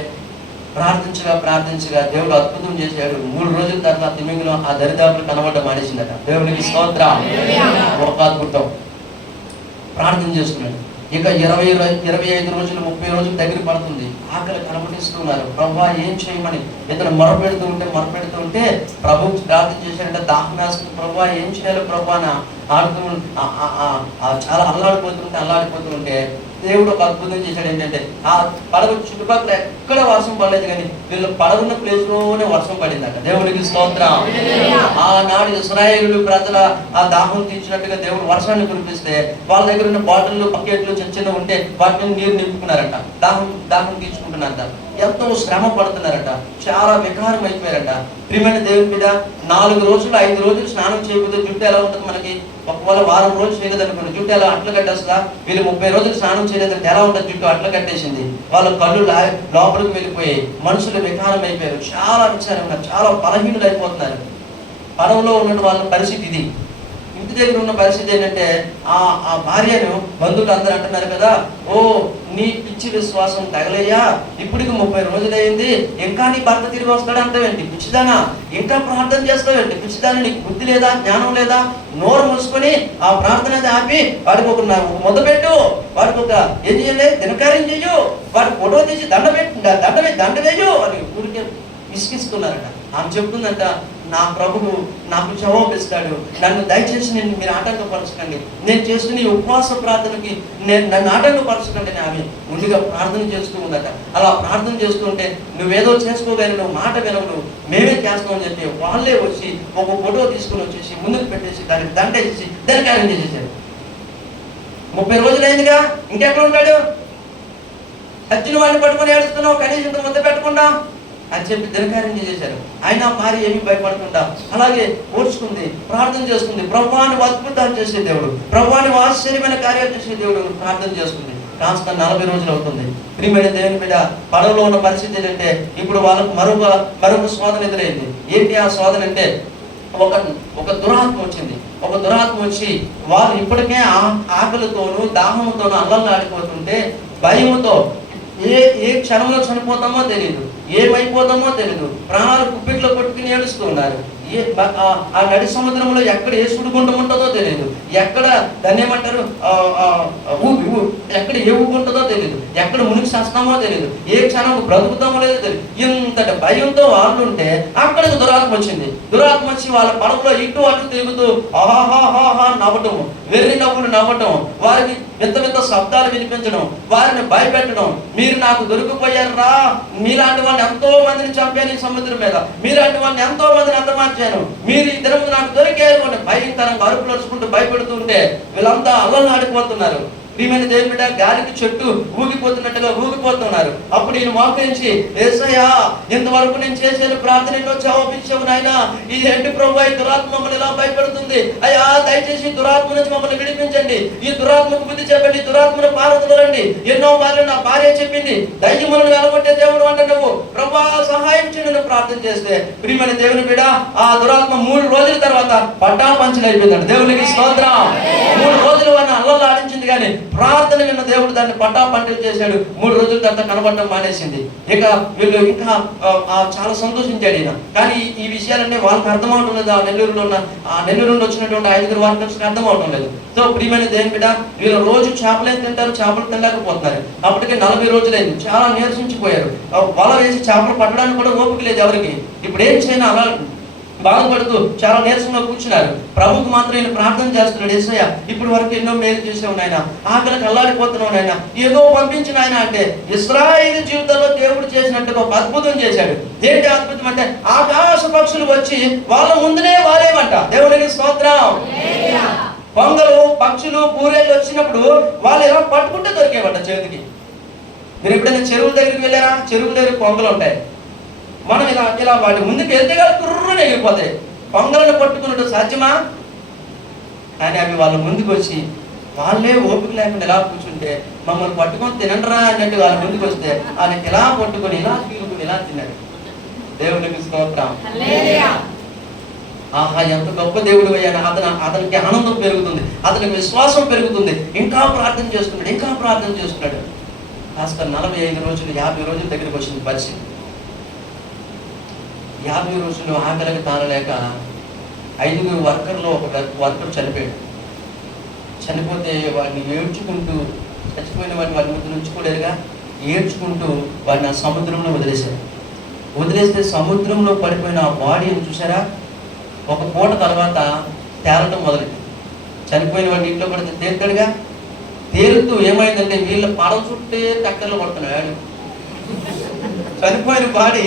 ప్రార్థించగా దేవుడు అద్భుతం చేశాడు. 3 రోజుల తర్వాత తిమింగలం ఆ దరిదాపులు కనబడడం మానేసిందట. దేవునికి స్తోత్రం. ఒక అద్భుతం. ప్రార్థన చేస్తున్నాడు. ఇక 25 రోజులు 30 రోజులు దగ్గర పడుతుంది. ఆకలి కనబడిస్తున్నారు. ప్రభువా ఏం చేయమని ఇతను మొరపెడుతూ ఉంటే ప్రభు ప్రార్థన చేశాడంటే దాహం వేస్తుంది. ప్రభువా ఏం చేయాలి ప్రభు అని ఆడుతూ చాలా అల్లాడిపోతూ ఉంటే దేవుడు ఒక అద్భుతం చేశాడు. ఏంటంటే ఆ పడవ చుట్టుపక్కల ఎక్కడ వర్షం పడలేదు, కానీ వీళ్ళు పడవున్న ప్లేస్ లోనే వర్షం పడిందట. దేవుడికి స్తోత్రం. ఆనాడు ఇశ్రాయేలు ప్రజల ఆ దాహం తీర్చినట్టుగా దేవుడు వర్షాన్ని కురిపిస్తే వాళ్ళ దగ్గర ఉన్న బాటిల్లు బకెట్లు చిన్న ఉంటే వాటిని నీరు నింపుకున్నారట. దాహం తీర్చుకుంటున్నారట. ఎంతో శ్రమ పడుతున్నారట. చాలా వికారం అయిపోయారట. ప్రియమైన దేవుని మీద 4 రోజులు 5 రోజులు స్నానం చేయకపోతే జుట్టు ఎలా ఉంటుంది మనకి? ఒకవేళ వారం రోజులు చేయలేదు అనుకోండి, జుట్టు ఎలా అట్లా కట్టేస్తుందా? వీళ్ళు 30 రోజులు స్నానం చేయలేదంటే ఎలా ఉంటుంది? జుట్టు అట్లా కట్టేసింది. వాళ్ళ కళ్ళు లోపలికి వెళ్ళిపోయి మనుషులు వికారం అయిపోయారు. చాలా విచారంగా, చాలా బలహీనులు అయిపోతున్నారు. పడవలో ఉన్న వాళ్ళ పరిస్థితి ఇది. ఇంటి దగ్గర ఉన్న పరిస్థితి ఏంటంటే ఆ భార్యను బంధువులు అందరూ అంటున్నారు కదా, ఓ నీ పిచ్చి విశ్వాసం తగలయ్యా, ఇప్పటికి 30 రోజులైంది, ఇంకా నీ భర్త తిరిగి వస్తాడు అంటావేంటి? పిచ్చిదానా, ఇంకా ప్రార్థన చేస్తావేంటి? పిచ్చిదాని, నీకు బుద్ధి లేదా, జ్ఞానం లేదా? నోరు మూసుకొని ఆ ప్రార్థన ఆపి వాడికి ఒక ముద్ద పెట్టు, వాడికి ఒక ఏం చేయాలి, దినకార్యం చెయ్యు, వాడి ఫోటో తీసి దండ వేయు అని ఊరికే విసిగిస్తున్నారట. ఆమె చెప్తుందంట, నా ప్రభువు నాకు జవాబిస్తాడు, నన్ను దయచేసి మీరు ఆటంకపరచకండి, నేను చేస్తున్న ఈ ఉపవాస ప్రార్థనకి నన్ను ఆటంకపరచకండి అని ఆమె ముందుగా ప్రార్థన చేస్తూ ఉందట. అలా ప్రార్థన చేస్తూ ఉంటే నువ్వేదో చేసుకోగలి, నువ్వు మాట వినవు, మేమే చేస్తామని చెప్పి వాళ్ళే వచ్చి ఒక ఫోటో తీసుకుని వచ్చేసి ముందుకు పెట్టేసి దానికి దండ వేసి దాన్ని కార్యం చేసేసాడు. 30 రోజులైందిగా, ఇంకెక్కడ ఉంటాడు? చచ్చిన వాడిని పట్టుకొని ఏడుస్తున్నావు, కనీసం ముద్ద పెట్టకుండా అని చెప్పి దినకార్యం చేశారు. ఆయన భార్య ఏమీ భయపడకుండా అలాగే ఓర్చుకుంది, ప్రార్థన చేస్తుంది. ప్రభువాని అద్భుతాలు చేసే దేవుడు, ప్రభువాని ఆశ్చర్యమైన కార్యాలు చేసే దేవుడు ప్రార్థన చేస్తుంది. కాస్త 40 రోజులు అవుతుంది. ప్రియమైన దేవుని బిడ్డ, పడవలో ఉన్న పరిస్థితి ఏంటంటే ఇప్పుడు వాళ్ళకు మరొక శోధన ఎదురైంది. ఏంటి ఆ శోధన అంటే, ఒక దురాత్మ వచ్చింది. ఒక దురాత్మ వచ్చి వాళ్ళు ఇప్పటికే ఆకలితోనూ దాహంతోనూ అల్లల్లాడిపోతుంటే భయముతో ఏ క్షణంలో చనిపోతామో తెలియదు, ఏమైపోతామో తెలియదు, ప్రాణాలు కుప్పిట్లో కొట్టుకుని ఏడుస్తూ ఉన్నారు. ఆ నడి సముద్రంలో ఎక్కడ ఏ సుడిగుండం ఉంటుందో తెలియదు, ఎక్కడ దాన్ని ఏమంటారు ఎక్కడ ఏ ఊపు ఉంటుందో తెలియదు, ఎక్కడ మునిగి చేస్తామో తెలియదు, ఏ క్షణం బ్రతుకుతామో లేదో తెలియదు. ఇంతటి భయంతో వాళ్ళు ఉంటే అక్కడికి దురాత్మ వచ్చింది. దురాత్మ వచ్చి వాళ్ళ పడవలో ఇటు అటు తిరుగుతూ ఆహాహాహా నవ్వటం, వెర్రి నవ్వులు నవ్వటం, వారికి వింత శబ్దాలు వినిపించడం, వారిని భయపెట్టడం. మీరు నాకు దొరికిపోయారా, మీలాంటి వాళ్ళని ఎంతో మందిని చంపాను ఈ సముద్రం మీద, మీలాంటి వాళ్ళని ఎంతో మందిని అంతమార్చాను, మీరు ఈ దినము నాకు దొరికారు అని భయంకరంగా అరుపులు అరుచుకుంటూ భయపెడుతూ ఉంటే వీళ్ళంతా అల్లలాడిపోతున్నారు. ప్రియమైన దేవుని బిడ్డ, గాలికి చెట్టు ఊగిపోతున్నట్టుగా ఊగిపోతున్నారు. అప్పుడు ఈయన మోకరించి, యేసయ్యా ఇంతవరకు నేను చేసిన ప్రార్థనలో జవాబిచ్చావు నాయన, ఈ ఏంటి ప్రభు ఈ దురాత్మ మమ్మల్ని ఇలా భయపెడుతుంది, అయ్యా దయచేసి దురాత్మ నుంచి మమ్మల్ని విడిపించండి, ఈ దురాత్మకు బుద్ధి చెప్పండి, దురాత్మను పారదలండి. ఎన్నో మార్లు నా భార్య చెప్పింది, దయ్యములను వెలగొట్టే దేవుడు అంటే నువ్వు ప్రభా సహాయం చేయని ప్రార్థన చేస్తే, ప్రియమైన దేవుని బిడ్డ, ఆ దురాత్మ 3 రోజుల తర్వాత పట్టాపంచలు అయిపోయిందండి. దేవునికి స్తోత్రం. 3 రోజులు అని అల్లలాడించింది, కానీ ప్రార్థన విన్న దేవుడు దాన్ని పట్టాపంటలు చేశాడు. 3 రోజుల తర్వాత కనబడడం మానేసింది. ఇక వీళ్ళు ఇంకా చాలా సంతోషించాడు ఈయన. కానీ ఈ విషయాలన్నీ వాళ్ళకి అర్థం అవడం లేదు. ఆ నెల్లూరు నుండి వచ్చినటువంటి 5 వారికి అర్థం అవడం లేదు. సో ప్రియమైన దేవుని బిడ్డ, వీళ్ళు రోజు చేపలే తింటారు, చేపలు తినలేకపోతున్నారు. అప్పటికే 40 రోజులైంది. చాలా నీరసించిపోయారు. వల వేసి చేపలు పట్టడానికి కూడా ఓపిక లేదు ఎవరికి. ఇప్పుడు ఏం చేయను అలా బాధపడుతూ చాలా నీరసంగా కూర్చున్నారు. ప్రభుకు మాత్రం ఈయన ప్రార్థన చేస్తున్నాడు, యేసయ్య ఇప్పుడు వరకు ఎన్నో మేలు చేసావు నాయన, ఆకలికి అల్లాడిపోతున్నావు నాయన, ఏదో పంపించిన ఆయన అంటే ఇశ్రాయేలు జీవితంలో దేవుడు చేసినట్టుగా ఒక అద్భుతం చేశాడు. ఏంటి అద్భుతం అంటే, ఆకాశ పక్షులు వచ్చి వాళ్ళ ముందునే వాలేమంట. దేవుడికి స్తోత్రం. కొంగలు పక్షులు పూరేళ్ళు వచ్చినప్పుడు వాళ్ళు ఇలా పట్టుకుంటే దొరికేవంట చేతికి. మీరు ఎప్పుడైనా చెరువుల దగ్గరికి వెళ్ళారా? చెరువుల దగ్గర కొంగలు ఉంటాయి. మనం ఇలా ఇలా వాటి ముందుకు వెళ్తే కదా కుర్రని ఎగిరిపోతాయి. కొంగలను పట్టుకున్నట్టు సాధ్యమా? కానీ అవి వాళ్ళ ముందుకు వచ్చి వాళ్ళే ఓపిక లేకుండా ఇలా కూర్చుంటే మమ్మల్ని పట్టుకొని తినండిరా అన్నట్టు వాళ్ళ ముందుకు వస్తే వాళ్ళకి ఇలా పట్టుకొని ఇలా తీరుకుని ఇలా తిన్నాడు. దేవునికి స్తోత్రం. ఆహా, ఎంత గొప్ప దేవుడు అయ్యాను. అతనికి ఆనందం పెరుగుతుంది, అతనికి విశ్వాసం పెరుగుతుంది. ఇంకా ప్రార్థన చేస్తున్నాడు, ఇంకా ప్రార్థన చేస్తున్నాడు. కాస్త 45 రోజులు 50 రోజుల దగ్గరికి వచ్చింది పరిస్థితి. 50 రోజులు ఆకలికి తానలేక 5 వర్కర్లో ఒక వర్కర్ చనిపోయాడు. చనిపోతే వాడిని ఏడ్చుకుంటూ, చచ్చిపోయిన వాడిని వాడి ముందు ఉంచుకోలేరుగా, ఏడ్చుకుంటూ వాడిని ఆ సముద్రంలో వదిలేశారు. వదిలేస్తే సముద్రంలో పడిపోయిన ఆ బాడీని చూసారా, ఒక పూట తర్వాత తేలటం మొదలైంది. చనిపోయిన వాడిని ఇంట్లో పడితే తేలుతాడుగా, తేలుతూ ఏమైందంటే వీళ్ళ పడవ చుట్టే కట్టెలు పడుతున్నాడు. చనిపోయిన బాడీ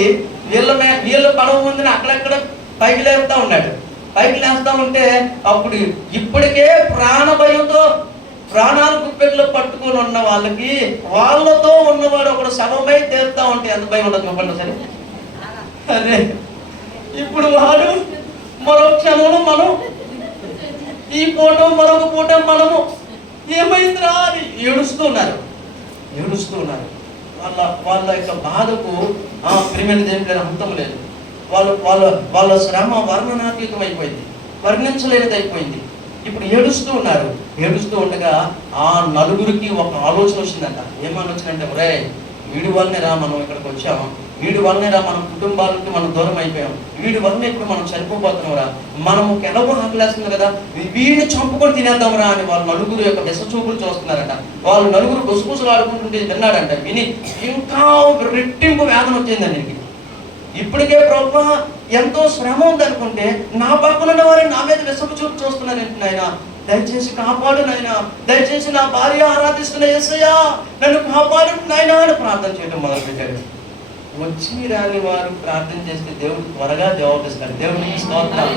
వీళ్ళ పడవ ముందుని అక్కడక్కడ పైకి లేపుతా ఉన్నాడు. పైకి లేస్తా ఉంటే అప్పుడు ఇప్పటికే ప్రాణ భయంతో ప్రాణాలు గుప్పెట్లో పట్టుకొని ఉన్న వాళ్ళకి వాళ్ళతో ఉన్నవాడు ఒకడు శవమై తేలుతా ఉంటే ఎంత భయం ఉండదు చెప్పండి సరే. అదే ఇప్పుడు వాడు మరో క్షణంలో మనం, ఈ పూట మరొక పూట మనము ఏమైందిరా అని ఏడుస్తూ ఉన్నారు. వాళ్ళ యొక్క బాధకు ప్రియమైన దేవుని అంతం లేదు. వాళ్ళ శ్రమ వర్ణనాతీతం అయిపోయింది, వర్ణించలేనిది అయిపోయింది. ఇప్పుడు ఏడుస్తూ ఉన్నారు. ఏడుస్తూ ఉండగా ఆ నలుగురికి ఒక ఆలోచన వచ్చిందంట. ఏం ఆలోచన అంటే, ఒరే వీడి వల్లనేరా మనం ఇక్కడికి వచ్చాము, వీడి వల్లనేరా మన కుటుంబాలకి మనం దూరం అయిపోయాం, వీడి వల్లనే ఇప్పుడు మనం చనిపోతున్నాంరా, మనము ఎలాగో ఆకలేస్తుంది కదా, వీడిని చంపుకొని తినేద్దాంరా అని వాళ్ళ నలుగురు యొక్క విష చూపులు చూస్తున్నారంట. వాళ్ళు నలుగురు గుసగుసలు ఆడుకుంటుంటే విన్నాడంట. విని ఇంకా రెట్టింపు వేదన వచ్చిందండి. ఇప్పటికే ప్రభువా ఎంతో శ్రమ ఉందనుకుంటే నా పక్కన వారిని నా మీద విషపు చూపు చూస్తున్నారు ఏంటి నాయన, దయచేసి కాపాడు నాయన, దయచేసి నా భార్య ఆరాధిస్తున్న యేసయ్యా నన్ను కాపాడు నాయన అని ప్రార్థన చేయడం మొదలుపెట్టాడు. వచ్చి రాని వారు ప్రార్థన చేస్తే దేవుడు త్వరగా జవాబిస్తాడు. దేవునికి స్తోత్రం.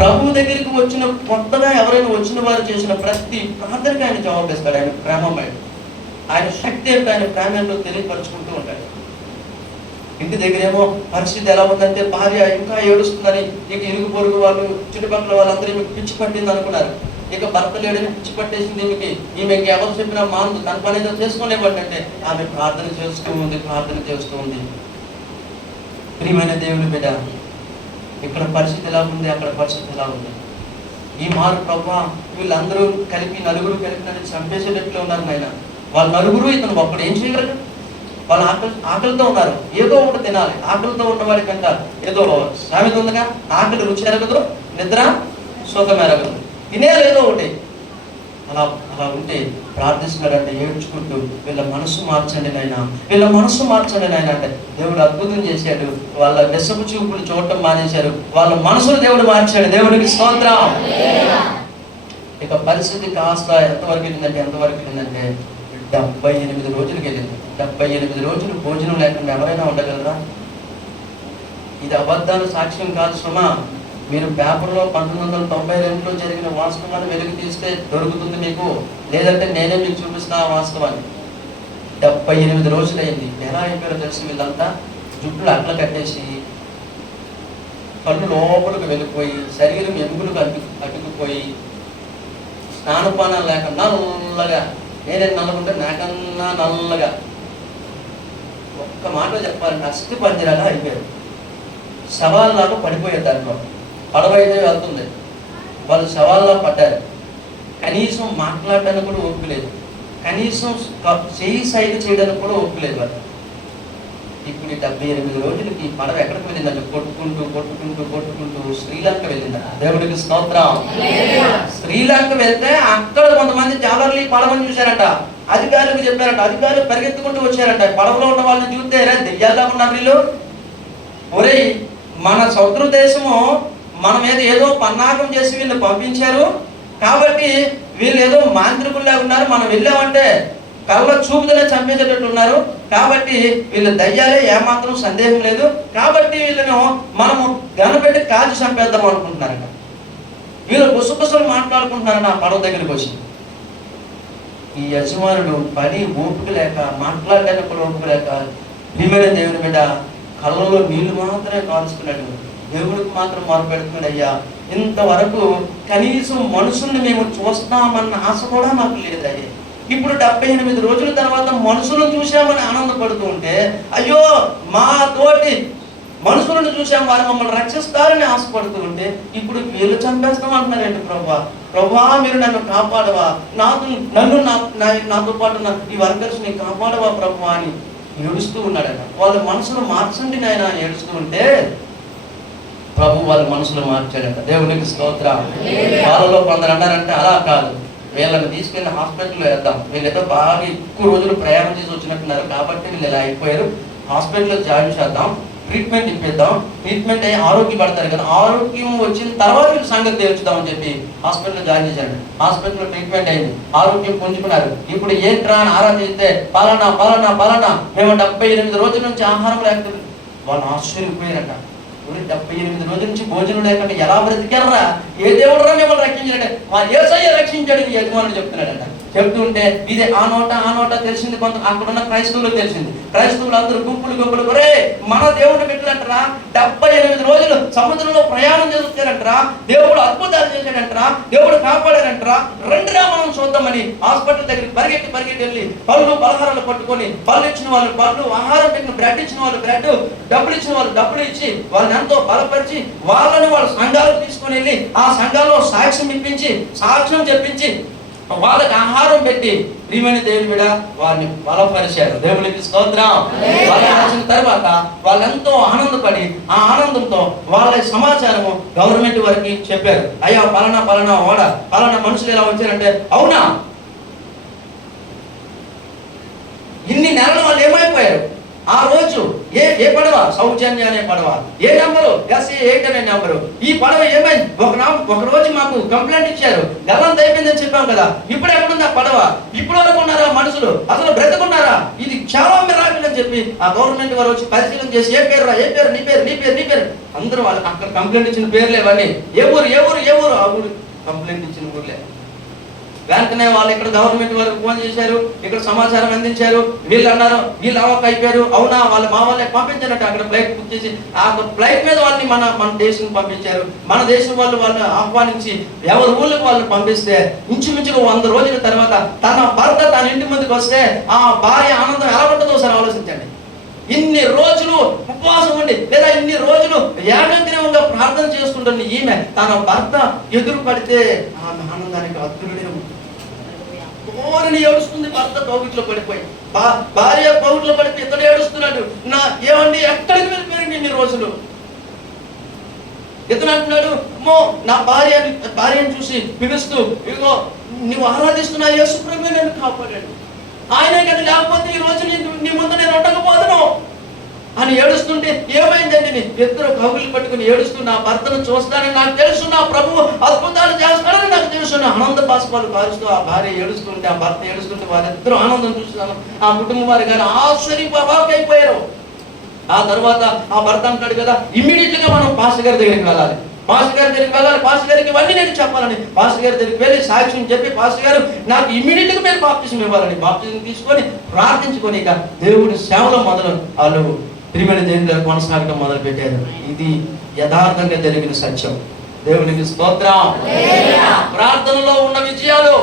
ప్రభు దగ్గరికి వచ్చిన కొత్తగా ఎవరైనా వచ్చిన వారు చేసిన ప్రతి ప్రార్థనకి ఆయన జవాబిస్తాడు. ఆయన ప్రేమమయుడు, ఆయన శక్తి ఏంటో, ఆయన ప్రేమ ఏంటో తెలియపరుచుకుంటూ ఉంటాడు. ఇంటి దగ్గరేమో పరిస్థితి ఎలా ఉందంటే భార్య ఇంకా ఏడుస్తుందని ఇక ఇరుగు పొరుగు వాళ్ళు చుట్టుపక్కల వాళ్ళందరూ ఈమెకు పిచ్చి పట్టింది అనుకున్నారు. ఇక భర్త లేడని పిచ్చి పట్టేసింది ఈమెకి ఎవరు చెప్పినా మాందు తన పని ఏదో చేసుకోలేబట్టంటే ఆమె ప్రార్థన చేస్తూ ఉంది. ప్రియమైన దేవుని బిడ్డ, ఇక్కడ పరిస్థితి ఎలా ఉంది, అక్కడ పరిస్థితి ఎలా ఉంది. ఈ మారు ప్రభువా వీళ్ళందరూ కలిపి నలుగురు కలిపి నన్ను చంపేసేటట్లు ఉన్నారు నాయన. వాళ్ళ నలుగురు ఇతను ఒక్కడు ఏం చేయగలరు? వాళ్ళు ఆకలితో ఉన్నారు, ఏదో ఒకటి తినాలి. ఆకలితో ఉన్నవాడి కంట ఏదో సామెత ఉందిగా, ఆకలి రుచి ఎరగదు, నిద్ర సుఖం ఎరగదు, తినేయాలి ఏదో ఒకటి. అలా ఉంటే ప్రార్థిస్తున్నాడంటే ఏడ్చుకుంటూ వీళ్ళ మనసు మార్చండి నాయన, వీళ్ళ మనసు మార్చండి నాయన అంటే దేవుడు అద్భుతం చేశాడు. వాళ్ళ విషపు చూపులు చూడటం మానేశారు, వాళ్ళ మనసును దేవుడు మార్చాడు. దేవుడికి స్తోత్రం. ఇక పరిస్థితి కాస్త ఎంతవరకు వెళ్ళిందంటే 78 రోజులకి వెళ్ళింది. 78 రోజులు భోజనం లేకుండా ఎవరైనా ఉండగలరా? ఇది అబద్ధాలు సాక్ష్యం కాదు సుమా. మీరు పేపర్లో 1992లో జరిగిన వాస్తవాన్ని వెలుగు తీస్తే దొరుకుతుంది మీకు, లేదంటే నేనే మీకు చూపిస్తున్నా ఆ వాస్తవాన్ని. 78 రోజులు అయింది. ఎలా అయిపోయారో తెలిసి వీళ్ళంతా జుట్టులు అట్ల కట్టేసి, కళ్ళు లోపలికి వెళ్ళిపోయి, శరీరం ఎముకలకు అటుకుపోయి, స్నానపానాలు లేక నల్లగా, నేనే నల్లగుంటే నాకన్నా నల్లగా, ఒక్క మాట చెప్పాలంటే అస్థి పంజరాగా అయిపోయారు. శవాల్లాగా పడిపోయారు. దాంట్లో పడవ అయితే వెళ్తుంది, వాళ్ళు శవాల్లా పడ్డారు. కనీసం మాట్లాడడానికి కూడా ఓపిక లేదు, కనీసం చేయి సైగ చేయడానికి కూడా ఓపిక లేదు వాళ్ళు. ఇప్పుడు 78 రోజులకి పడవ ఎక్కడికి వెళ్ళిందంటే కొట్టుకుంటూ శ్రీలంక వెళ్ళిందా? దేవుడికి స్తోత్రం. శ్రీలంక వెళ్తే అక్కడ కొంతమంది జాలర్లు పడవని చూశారంట. అధికారులకు చెప్పారంట, అధికారులు పరిగెత్తుకుంటూ వచ్చారంట. పడవలో ఉన్న వాళ్ళని చూస్తే దెయ్యాలా ఉన్నారు వీళ్ళు, ఒరే మన శత్రు దేశము మన మీద ఏదో పన్నాగం చేసి వీళ్ళు పంపించారు కాబట్టి వీళ్ళు ఏదో మాంత్రికుల్లా ఉన్నారు, మనం వెళ్ళామంటే కళ్ళ చూపుతోనే చంపేసేటట్టు ఉన్నారు, కాబట్టి వీళ్ళు దయ్యాలే, ఏమాత్రం సందేహం లేదు, కాబట్టి వీళ్ళను మనము గనపెట్టి కాల్చి చంపేద్దాం అనుకుంటున్నారంట. వీళ్ళు గుసగుసలు మాట్లాడుకుంటున్నారంట ఆ పడవ దగ్గరికి వచ్చి. ఈ యజమానుడు పని ఓపిక లేక, మాట్లాడడానికి కూడా ఓపిక లేక, ప్రియమైన దేవుని బిడ్డ కళ్ళలో నీళ్లు మాత్రమే కాల్చుకున్నాడు. దేవుడికి మాత్రం మొరపెడుతున్నాడు, అయ్యా ఇంతవరకు కనీసం మనుషుల్ని మేము చూస్తామన్న ఆశ కూడా మాకు లేదయ్యే. ఇప్పుడు 78 రోజుల తర్వాత మనుషులను చూసామని ఆనందపడుతూ ఉంటే, అయ్యో మా తోటి మనుషులను చూసాం, వారు మమ్మల్ని రక్షిస్తారని ఆశపడుతూ ఉంటే ఇప్పుడు వీళ్ళు చంపేస్తాం అంటున్నారండి. ప్రభా మీరు నన్ను కాపాడవా, నాతో పాటు ఈ వర్కర్స్ని కాపాడవా ప్రభా అని ఏడుస్తూ ఉన్నాడట. వాళ్ళ మనసును మార్చండి నాయన అని ఏడుస్తూ ఉంటే ప్రభు వాళ్ళ మనసులో మార్చాడట. దేవునికి స్తోత్రం. వాళ్ళలో కొందరు అన్నారంటే అలా కాదు, వీళ్ళని తీసుకెళ్ళి హాస్పిటల్లో వేద్దాం, వీళ్ళైతే బాగా ఎక్కువ రోజులు ప్రయాణం చేసి వచ్చినట్టున్నారు కాబట్టి వీళ్ళు ఇలా అయిపోయారు, హాస్పిటల్లో జాయిన్ చేద్దాం, ట్రీట్మెంట్ ఇప్పిద్దాం, ట్రీట్మెంట్ అయ్యి ఆరోగ్యపడతారు కదా, ఆరోగ్యం వచ్చిన తర్వాత వీళ్ళు సంగతి తేల్చుదామని చెప్పి హాస్పిటల్లో జాయిన్ చేశాడు. హాస్పిటల్లో ట్రీట్మెంట్ అయింది, ఆరోగ్యం పుంజుకున్నారు. ఇప్పుడు ఏంట్రా అని ఆరా చేస్తే పలానా మేము 78 రోజుల నుంచి ఆహారం లేకపోతే వాళ్ళు ఆశ్చర్యపోయారట. 78 రోజుల నుంచి భోజనం లేకుండా ఎలా బ్రతికారా, ఏ దేవుడు రా మిమ్మల్ని రక్షించాడంటే మా యేసయ్య రక్షించాడు ఈ యజమానుడు చెప్తున్నాడట. చెప్తుంటే ఇది ఆ నోట తెలిసింది. కొంత అక్కడున్న క్రైస్తవులకు తెలిసింది. క్రైస్తవులు అందరూ గుంపులు ఒరే మన దేవుడు పెట్టినట్టరా, 78 రోజులు సముద్రంలో ప్రయాణం చేస్తారంటరా, దేవుడు అద్భుతాలు చేశాడంటరా, దేవుడు కాపాడారంటరా, రండిరా మనం చూద్దామని హాస్పిటల్ దగ్గరికి పరిగెట్టి వెళ్ళి పళ్ళు పలహారాలు పట్టుకొని, పళ్ళు ఇచ్చిన వాళ్ళు పళ్ళు, ఆహారం పెట్టిన బ్రెడ్ ఇచ్చిన వాళ్ళు బ్రెడ్, డబ్బులు ఇచ్చిన వాళ్ళు డబ్బులు ఇచ్చి వాళ్ళని ఎంతో బలపరిచి వాళ్ళని వాళ్ళ సంఘాలకు తీసుకొని వెళ్ళి ఆ సంఘాల్లో సాక్ష్యం చెప్పించి వాళ్ళకి ఆహారం పెట్టి ప్రియమైన దేవుని బిడ్డ వారిని బలపరిచారు. దేవునికి స్తోత్రం. వాళ్ళు వచ్చిన తర్వాత వాళ్ళెంతో ఆనందపడి ఆ ఆనందంతో వాళ్ళ సమాచారము గవర్నమెంట్ వారికి చెప్పారు. అయ్యా పలానా ఓడ పలానా మనుషులు ఎలా వచ్చారంటే, అవునా ఇన్ని నెలలు వాళ్ళు ఏమైపోయారు. ఆ రోజు ఏ పడవ, సౌజన్య అనే పడవ, ఏ నెంబరు SE8 అనే నెంబరు, ఈ పడవ ఏమైంది, ఒక రోజు మాకు కంప్లైంట్ ఇచ్చారు, గల్లంత అయిపోయిందని చెప్పాం కదా, ఇప్పుడు ఎక్కడుంది ఆ పడవ, ఇప్పుడు వరకు ఉన్నారా మనుషులు, అసలు బ్రతుకున్నారా, ఇది చాలా మిరాకిల్ అని చెప్పి ఆ గవర్నమెంట్ వారు వచ్చి పరిశీలన చేసి ఏ పేరు నీ పేరు అందరూ వాళ్ళు అక్కడ కంప్లైంట్ ఇచ్చిన పేర్లే అవన్నీ. ఏ ఊరు ఆ ఊరు కంప్లైంట్ ఇచ్చిన ఊర్లే. వెంటనే వాళ్ళు ఇక్కడ గవర్నమెంట్ వారికి ఫోన్ చేశారు, ఇక్కడ సమాచారం అందించారు. వీళ్ళు అన్నారు వీళ్ళు అవక అయిపోయారు, అవునా వాళ్ళు మా వాళ్ళే పంపించారంటే అక్కడ ఫ్లైట్ బుక్ చేసి ఆ ఫ్లైట్ మీద వాళ్ళని మన దేశం పంపించారు. మన దేశం వాళ్ళని ఆహ్వానించి ఎవరి ఊళ్ళకి వాళ్ళు పంపిస్తే ఇంచుమించుగా 100 రోజుల తర్వాత తన భర్త తన ఇంటి ముందుకు వస్తే ఆ భార్య ఆనందం ఎలా ఉంటుందో సార్ ఆలోచించండి. ఇన్ని రోజులు ఉపవాసం ఉండి లేదా ఇన్ని రోజులు ఏకాగ్రంగా ప్రార్థన చేసుకుంటున్న ఈమె తన భర్త ఎదురు పడితే ఆమె ఆనందానికి అద్భుతుడే ఓరిని ఏడుస్తుంది. భర్త కౌగిట్లో పడిపోయి భార్య కౌగిట్లో పడిపోయి ఇతడు ఏడుస్తున్నాడు. ఏమండి ఎక్కడికి వెళ్ళిపోయారు ఇన్ని రోజులు. ఇతను అంటున్నాడు, అమ్మో నా భార్యను చూసి పిలుస్తూ, ఇదిగో నువ్వు ఆరాధిస్తున్నా యేసు ప్రభువే నన్ను కాపాడాడు, ఆయనే కానీ లేకపోతే ఈ రోజు నీ ముందు నేను ఉండకపోదును అని ఏడుస్తుంటే ఏమైందండి, ఇద్దరు కౌగిలి పట్టుకుని ఏడుస్తూ నా భర్తను చూస్తానని నాకు తెలుసు, నా ప్రభువు అద్భుతాలు చేస్తాడని నాకు తెలుసు, ఆనంద బాష్పాలు కారుస్తూ ఆ భార్య ఏడుస్తుంటే ఆ భర్త ఏడుస్తుంటే వారిద్దరూ ఆనందం చూస్తున్నాను. ఆ కుటుంబం వారి గారు ఆశ్చర్యపోయారు. ఆ తర్వాత ఆ భర్త అంటాడు కదా, ఇమ్మీడియట్ గా మనం పాస్టర్ గారి దగ్గరికి వెళ్ళాలి, పాస్టర్ గారికి ఇవన్నీ నేను చెప్పాలని పాస్టర్ గారి దగ్గరికి వెళ్ళి సాక్ష్యం చెప్పి, పాస్టర్ గారు నాకు ఇమ్మీడియట్ గా మీరు బాప్తిజం ఇవ్వాలని బాప్తిజం తీసుకొని ప్రార్థించుకొని ఇక దేవుడి సేవలో వాళ్ళు ప్రియమైన దేవుని కొనసాగడం మొదలు పెట్టారు. ఇది యథార్థంగా జరిగిన సత్యం. దేవునికి స్తోత్రం. ప్రార్థనలో ఉన్న విజయాలు,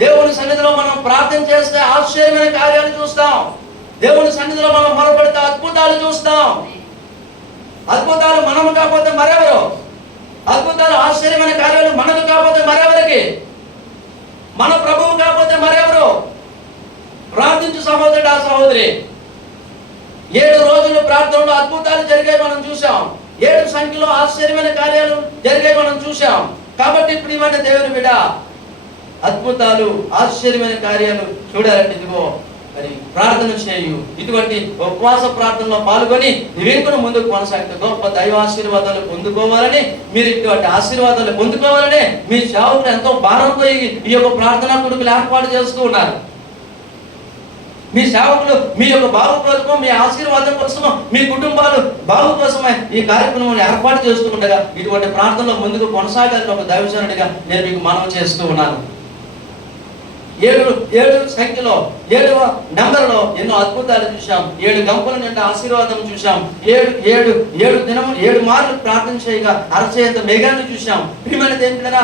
దేవుని సన్నిధిలో మనం ప్రార్థన చేస్తే ఆశ్చర్యమైన కార్యాలు చూస్తాం. దేవుని సన్నిధిలో మనం మొరపెడితే అద్భుతాలు చూస్తాం. అద్భుతాలు మనము కాకపోతే మరెవరు, అద్భుతాలు ఆశ్చర్యమైన కార్యాలు మనకు కాకపోతే మరెవరికి, మన ప్రభువు కాకపోతే మరెవరు. ప్రార్థించు సహోదరుడు ఆ సహోదరి, 7 రోజులు ప్రార్థనలో అద్భుతాలు జరిగాయి మనం చూసాం. 7 సంఖ్యలో ఆశ్చర్యమైన కార్యాలు జరిగాయి మనం చూసాం. కాబట్టి ప్రియమైన దేవుని బిడ్డ అద్భుతాలు ఆశ్చర్యమైన కార్యాలు చూడాలంటే ఇదిగో మరి ప్రార్థన చేయు. ఇటువంటి ఉపవాస ప్రార్థనలో పాల్గొని నీవేంకును ముందుకు కొనసాగితే గొప్ప దైవ ఆశీర్వాదాలు పొందుకోవాలని, మీరు ఇటువంటి ఆశీర్వాదాలు పొందుకోవాలని మీ సేవకులు ఎంతో భారంతో ఈ యొక్క ప్రార్థనా కొడుకులు ఏర్పాటు చేస్తూ ఉన్నారు. మీ సేవకులు మీ యొక్క బాగు కోసమో, మీ ఆశీర్వాదం కోసమో, మీ కుటుంబాలు బాగు కోసమే ఈ కార్యక్రమం ఏర్పాటు చేస్తూ ఉండగా ఇటువంటి ప్రార్థనలో ముందుకు కొనసాగాలని ఒక దైవజనుడిగా నేను మీకు మనవి చేస్తూ ఉన్నాను. ఏడు సంఖ్యలో 7వ నెంబర్లో ఎన్నో అద్భుతాలు చూసాం. 7 గంపల నిండా ఆశీర్వాదం చూసాం. 7 మార్లు ప్రార్థన చేయగా అరచేత మేఘాన్ని చూసాం. ప్రియమైనది ఏంటంటే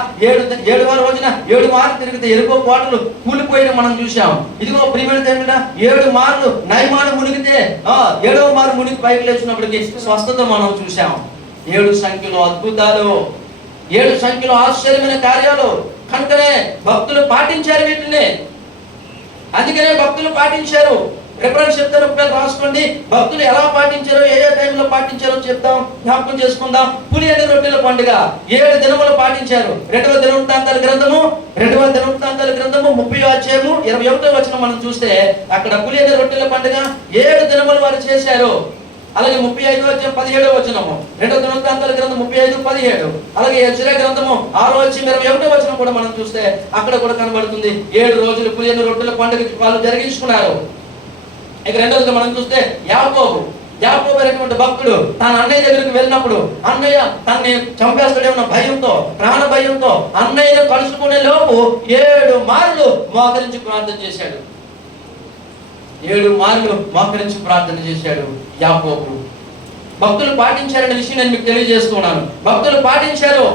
7వ రోజున 7 మార్లు తిరిగితే ఎరుకో కోటలు కూలిపోయిన మనం చూసాం. ఇదిగో ప్రియమైనది ఏంటంటే 7 మార్లు నయమాను మునిగితే 7వ మారు మునిగి పైకి లేచినప్పటికీ స్వస్థత మనం చూసాం. 7 సంఖ్యలో అద్భుతాలు, 7 సంఖ్యలో ఆశ్చర్యమైన కార్యాలు. కనుకనే భక్తులు పాటించారు వీటిని. అందుకనే భక్తులు పాటించారు. రిఫరెన్స్ చెప్తారు, రాసుకోండి. భక్తులు ఎలా పాటించారో, ఏ టైంలో పాటించారో చెప్తాం, జ్ఞాపకం చేసుకుందాం. పులియని రొట్టెల పండుగ 7 దినములు పాటించారు. 2వ దినవృత్తాంతాల గ్రంథము 30వ అధ్యాయము 21వ వచనం మనం చూస్తే అక్కడ పులియని రొట్టెల పండుగ 7 దినములు వారు చేశారు. అలాగే 35వ అధ్యాయం 17వ వచనము, 2వ దినవృత్తాంతాల గ్రంథం 35:17, అలాగే యెషయా గ్రంథము 6వ అధ్యాయం 21వ వచనం కూడా మనం చూస్తే అక్కడ కూడా కనబడుతుంది. 7 రోజులు పులియని రొట్టెల పండుగ వాళ్ళు జరిగించుకున్నారు. ఇక రెండోది మనం చూస్తే యాకోబు అనేటువంటి భక్తుడు తన అన్నయ్య దగ్గరికి వెళ్ళినప్పుడు అన్నయ్య తనని చంపేస్తాడేమన్న భయంతో, ప్రాణ భయంతో అన్నయ్యను కలుసుకునే లోపు 7 మార్లు మోకరించి ప్రార్థన చేశాడు. 7 మార్లు మోకరించి ప్రార్థన చేశాడు యాకోబు. భక్తులు పాటించారనే విషయం నేను మీకు తెలియజేస్తున్నాను. భక్తులు పాటించారు.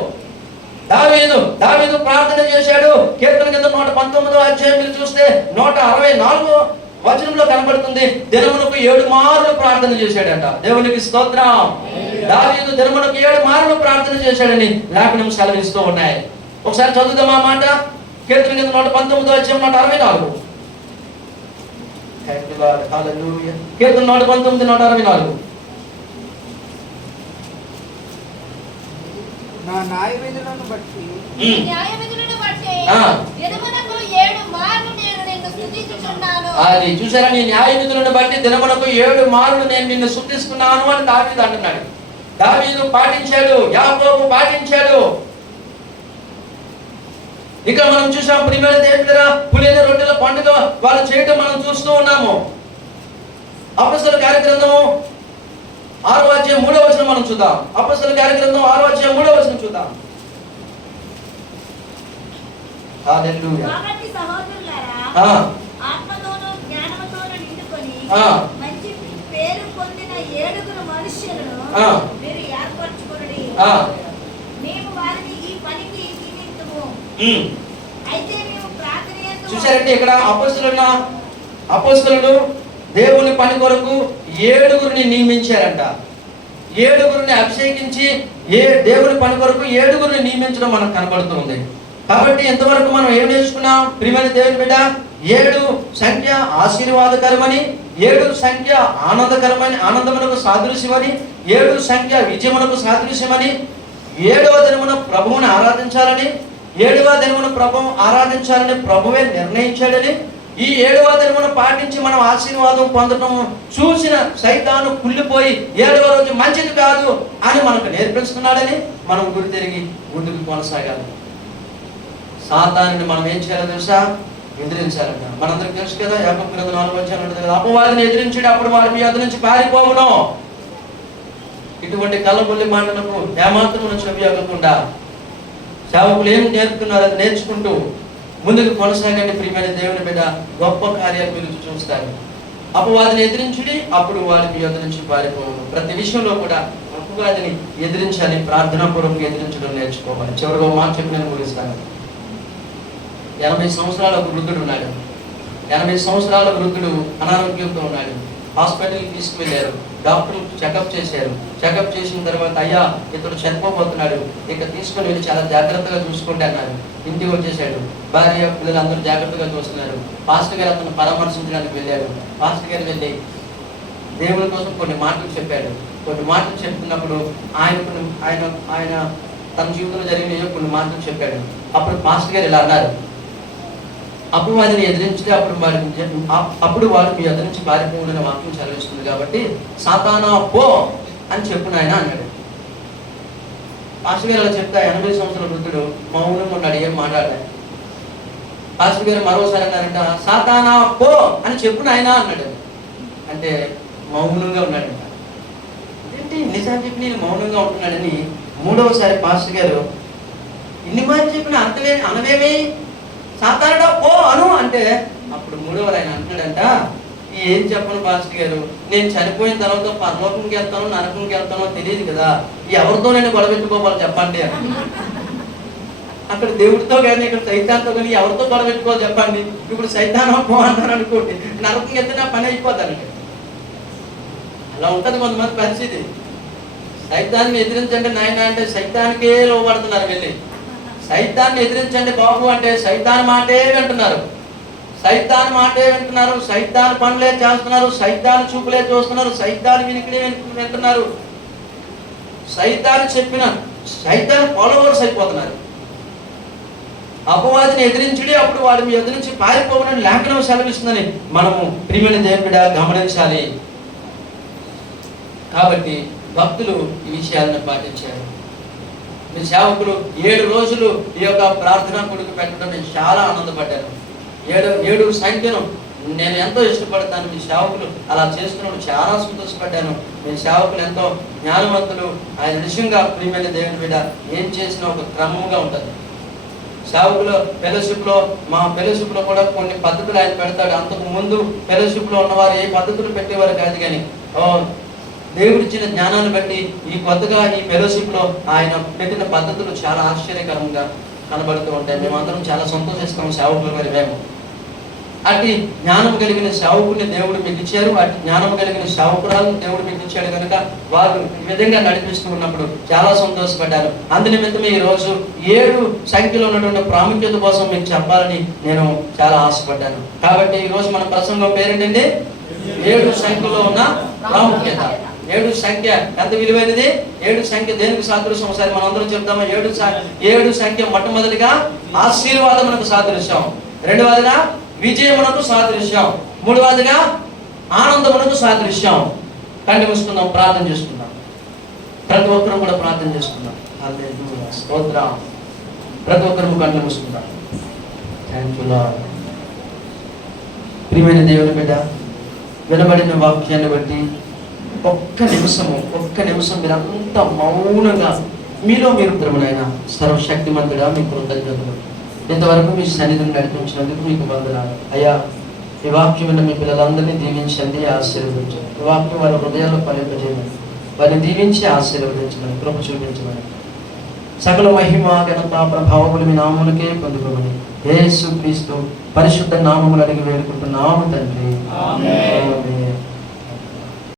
దావీదు ప్రార్థన చేశాడు. కీర్తన కింద 119వ అధ్యాయం మీరు చూస్తే 164వ వచనంలో కనబడుతుంది. దినమునకు 7 మార్లు ప్రార్థన చేశాడట. దేవునికి స్తోత్రం. దావీదు దినమునకు 7 మార్లు ప్రార్థన చేశాడని లేఖనం సెలవిస్తూ ఉన్నాయి. ఒకసారి చదువుదాం ఆ మాట. కీర్తన కింద 119వ అధ్యాయం 164. కీర్తన 119, 164. నా న్యాయ విధులను బట్టి అది చూసారా, నీ న్యాయ విధులను బట్టి దినమునకు 7 మార్లు నేను నిన్ను స్తుతిస్తున్నాను అని దావీదు అంటున్నాడు. దావీదు పాటించాడు, యాకోబు పాటించాడు. ఇక మనం చూసాం ప్రియమైన దేవుడా, పులియని రొట్టెల పండుగ వాళ్ళు చేయడం మనం చూస్తూ ఉన్నాము. అపొస్తలుల కార్యగ్రంథము 6వ అధ్యాయం 3వ వచనం మనం చూద్దాం. అపొస్తలుల కార్యగ్రంథం 6వ అధ్యాయం 3వ వచనం చూద్దాం. హల్లెలూయా. కాబట్టి సహోదరులారా, ఆత్మతోను జ్ఞానముతోను నిండుకొని మంచి పేరు పొందిన 7 మనుష్యులను మీరు ఏర్పరచుకొనుడి. మేము వారిని ఈ పనికి నియమింతుము. అయితే మేము ప్రార్థన యందు చూశారంటే ఇక్కడ అపొస్తలులు దేవుని పని కొరకు 7 నియమించారంట. 7 అభిషేకించి దేవుని పని కొరకు 7 నియమించడం మనకు కనబడుతుంది. కాబట్టి ఎంతవరకు మనం ఏం నేర్చుకున్నాం ప్రియమైన దేవుని బిడ్డ? 7 సంఖ్య ఆశీర్వాదకరమని, 7 సంఖ్య ఆనందమునకు సాదృశ్యమని, 7 సంఖ్య విజయమునకు సాదృశ్యమని, 7వ దినమున ప్రభువుని ఆరాధించాలని, 7వ దినమున ప్రభువు ఆరాధించాలని ప్రభువే నిర్ణయించాడని, ఈ 7వ దినమున పాటించి మనం ఆశీర్వాదం పొందడం చూసిన సైతాను కుళ్ళిపోయి 7వ రోజు మంచిది కాదు అని మనకు నేర్పిస్తున్నాడని మనం గుర్తిరిగి ముందుకు కొనసాగాలి. సాతానుని మనం ఏం చేయాలో తెలుసా? ఎదిరించాలంట. మనందరికి తెలుసు కదా, యాకోబు గ్రంథం 4వ అధ్యాయం అపవాదిని ఎదిరించాడు, అప్పుడు వారి మీ యొద్ద నుంచి పారిపోవును. ఇటువంటి కళ్ళబొల్లి మాటలకు ఏమాత్రం చెవియకుండా సేవకులు ఏం నేర్పుతున్నారు అది నేర్చుకుంటూ ముందుకు కొనసాగండి ప్రియమైన దేవుని బిడ్డ. గొప్ప కార్యాలు మీరు చూస్తారు. అపవాదిని ఎదిరించుడి, అప్పుడు వారి మీ యొద్ద నుంచి పారిపోవును. ప్రతి విషయంలో కూడా అపవాదిని ఎదిరించాలి, ప్రార్థనాపూర్వకంగా ఎదిరించడం నేర్చుకోవాలి. చివరిగా మాట చెప్పి నేను ముగిస్తాను. 80 సంవత్సరాల ఒక వృద్ధుడు ఉన్నాడు. 80 సంవత్సరాల వృద్ధుడు అనారోగ్యంతో ఉన్నాడు. హాస్పిటల్కి తీసుకువెళ్ళారు. డాక్టర్లు చెకప్ చేశారు. చెకప్ చేసిన తర్వాత అయ్యా ఇతడు చనిపోబోతున్నాడు, ఇక తీసుకుని వెళ్ళి చాలా జాగ్రత్తగా చూసుకుంటే అన్నారు. ఇంటికి వచ్చేసాడు. భార్య పిల్లలు అందరూ జాగ్రత్తగా చూస్తున్నారు. పాస్టర్ గారు అతను పరామర్శించడానికి వెళ్ళాడు. పాస్టర్ గారు వెళ్ళి దేవుని కోసం కొన్ని మాటలు చెప్పాడు. కొన్ని మాటలు చెప్తున్నప్పుడు ఆయన తన జీవితంలో జరిగిన కొన్ని మాటలు చెప్పాడు. అప్పుడు పాస్టర్ గారు ఇలా అన్నారు, అపవాదిని ఎదిరించితే అప్పుడు వారు మీ ఎదురు నుంచి పారిపోవాలని వాక్యం చదివిస్తుంది కాబట్టి సాతానా పో అని చెప్పు నాయన అన్నాడు. పాస్టర్ గారు అలా చెప్తా 80 సంవత్సరాల వృద్ధుడు మౌనంగా ఉన్నాడు, ఏం మాట్లాడాడు. పాస్టర్ గారు మరోసారి అన్నారంట, సాతానా పో అని చెప్పు నాయన అన్నాడు. అంటే మౌనంగా ఉన్నాడంట. ఏంటి నిజాన్ని చెప్పి నేను మౌనంగా ఉంటున్నాడని 3వసారి పాస్టర్ గారు ఇన్ని మాటలు చెప్పిన అనవేమి సాతానుడా పో అను అంటే అప్పుడు మూడవది ఆయన అంటున్నాడంట, ఏం చెప్పను పాస్టర్ గారు, నేను చనిపోయిన తర్వాత పరలోకంకి వెళ్తానో నరకంకి వెళ్తానో తెలియదు కదా, ఎవరితో నేను గొడవెట్టుకోవాలి చెప్పండి అని. అక్కడ దేవుడితో కానీ ఇక్కడ సైతాన్తో కానీ ఎవరితో గొడవెట్టుకోవాలి చెప్పండి. ఇప్పుడు సైతానం పో అన్నారు అనుకోండి, నరకం వెళ్తే నా పని అయిపోతానండి. అలా ఉంటుంది కొంతమంది పరిస్థితి. సైతాన్ని ఎదిరించండి నాయన అంటే సైతానికే లోపడుతున్నారు. వెళ్ళి సైతాన్ని ఎదిరించండి బాబు అంటే సైతాన్ మాటే వింటున్నారు, సైతాన్ మాటే వింటున్నారు, సైతాన్ పనులే చేస్తున్నారు, సైతాన్ చూపులే చూస్తున్నారు, సైతాన్ వినికిడే వింటున్నారు, సైతాన్ చెప్పిన సైతాన్ ఫాలోవర్స్ అయిపోతున్నారు. అపవాదిని ఎదిరించుడి, అప్పుడు వాడు మీ ఎదురించి పారిపోవడానికి లేఖనం సెలవిస్తుందని మనము ప్రియమైన దేవుడా గమనించాలి. కాబట్టి భక్తులు ఈ విషయాలను పాటించారు. మీ సేవకులు 7 రోజులు ఈ యొక్క ప్రార్థనా కొడుకు పెట్టడం నేను చాలా ఆనందపడ్డాను. 7 సంఖ్యను నేను ఎంతో ఇష్టపడతాను. మీ సేవకులు అలా చేస్తున్నప్పుడు చాలా సంతోషపడ్డాను. మీ సేవకులు ఎంతో జ్ఞానవంతులు. ఆయన నిజంగా ప్రియమైన దేవుని బిడ్డ ఏం చేసినా ఒక క్రమంగా ఉంటుంది. సేవకులు ఫెలోషిప్లో, మా ఫెలోషిప్లో కూడా కొన్ని పద్ధతులు ఆయన పెడతాడు. అంతకు ముందు ఫెలోషిప్లో ఉన్నవారు ఏ పద్ధతులు పెట్టేవారు కాదు, కానీ దేవుడిచ్చిన జ్ఞానాన్ని బట్టి ఈ కొత్తగా ఈ ఫెలోషిప్లో ఆయన పెట్టిన పద్ధతులు చాలా ఆశ్చర్యకరంగా కనబడుతూ ఉంటాయి. మేమందరం చాలా సంతోషిస్తాం సేవకుల గారి మేము. అటు జ్ఞానం కలిగిన సేవకుని దేవుడు మీకు ఇచ్చారు, అటు జ్ఞానం కలిగిన సేవకురాలను దేవుడు మీకు ఇచ్చాడు కనుక వారు ఈ విధంగా నడిపిస్తూ ఉన్నప్పుడు చాలా సంతోషపడ్డారు. అందునిమిత్తమే ఈరోజు 7 సంఖ్యలో ఉన్నటువంటి ప్రాముఖ్యత కోసం మీకు చెప్పాలని నేను చాలా ఆశపడ్డాను. కాబట్టి ఈరోజు మన ప్రసంగం పేరేంటండి? 7 సంఖ్యలో ఉన్న ప్రాముఖ్యత. 7 సంఖ్య ఎంత విలువైనది? 7 సంఖ్య దేనికి సాదృశ్యం? ఒకసారి మనం అందరం చెప్తామా? 7 సంఖ్య మొట్టమొదటిగా ఆశీర్వాదమునకు సాదృశ్యం, రెండవదిగా విజయమునకు సాదృశ్యం, మూడవదిగా ఆనందమునకు సాదృశ్యం. కంటి మూసుకుందాం, ప్రార్థన చేసుకుందాం. ప్రతి ఒక్కరు కూడా ప్రార్థన చేసుకుందాం. హల్లెలూయా, స్తోత్రం. ప్రతి ఒక్కరు కంటి మూసుకుందాం. Thank you lord. ప్రియమైన దేవుని బిడ్డ, వినబడిన వాక్యాన్ని బట్టి ఒక్క నిమిషం మీరంతా మౌనంగా మీలో మీరు బ్రహ్మనైన సర్వశక్తిమంతుడా మీకు కృతజ్ఞతలు. ఇంతవరకు మీ సన్నిధిని నడిపించినందుకు మీకు వందనాలు అయ్యా. ఈ వాక్యం మీ పిల్లలందరినీ దీవించండి, ఆశీర్వదించండి. ఈ వాక్యం వారి హృదయాల్లో ఫలింపజేయమని, వారిని దీవించి ఆశీర్వదించమని, కృప చూపించమని, సకల మహిమ ఘనత ప్రభావములు మీ నామములకే పొందుకోమని యేసు క్రీస్తు పరిశుద్ధ నామములు అడిగి వేడుకుంటున్నాము తండ్రి. ఆమేన్.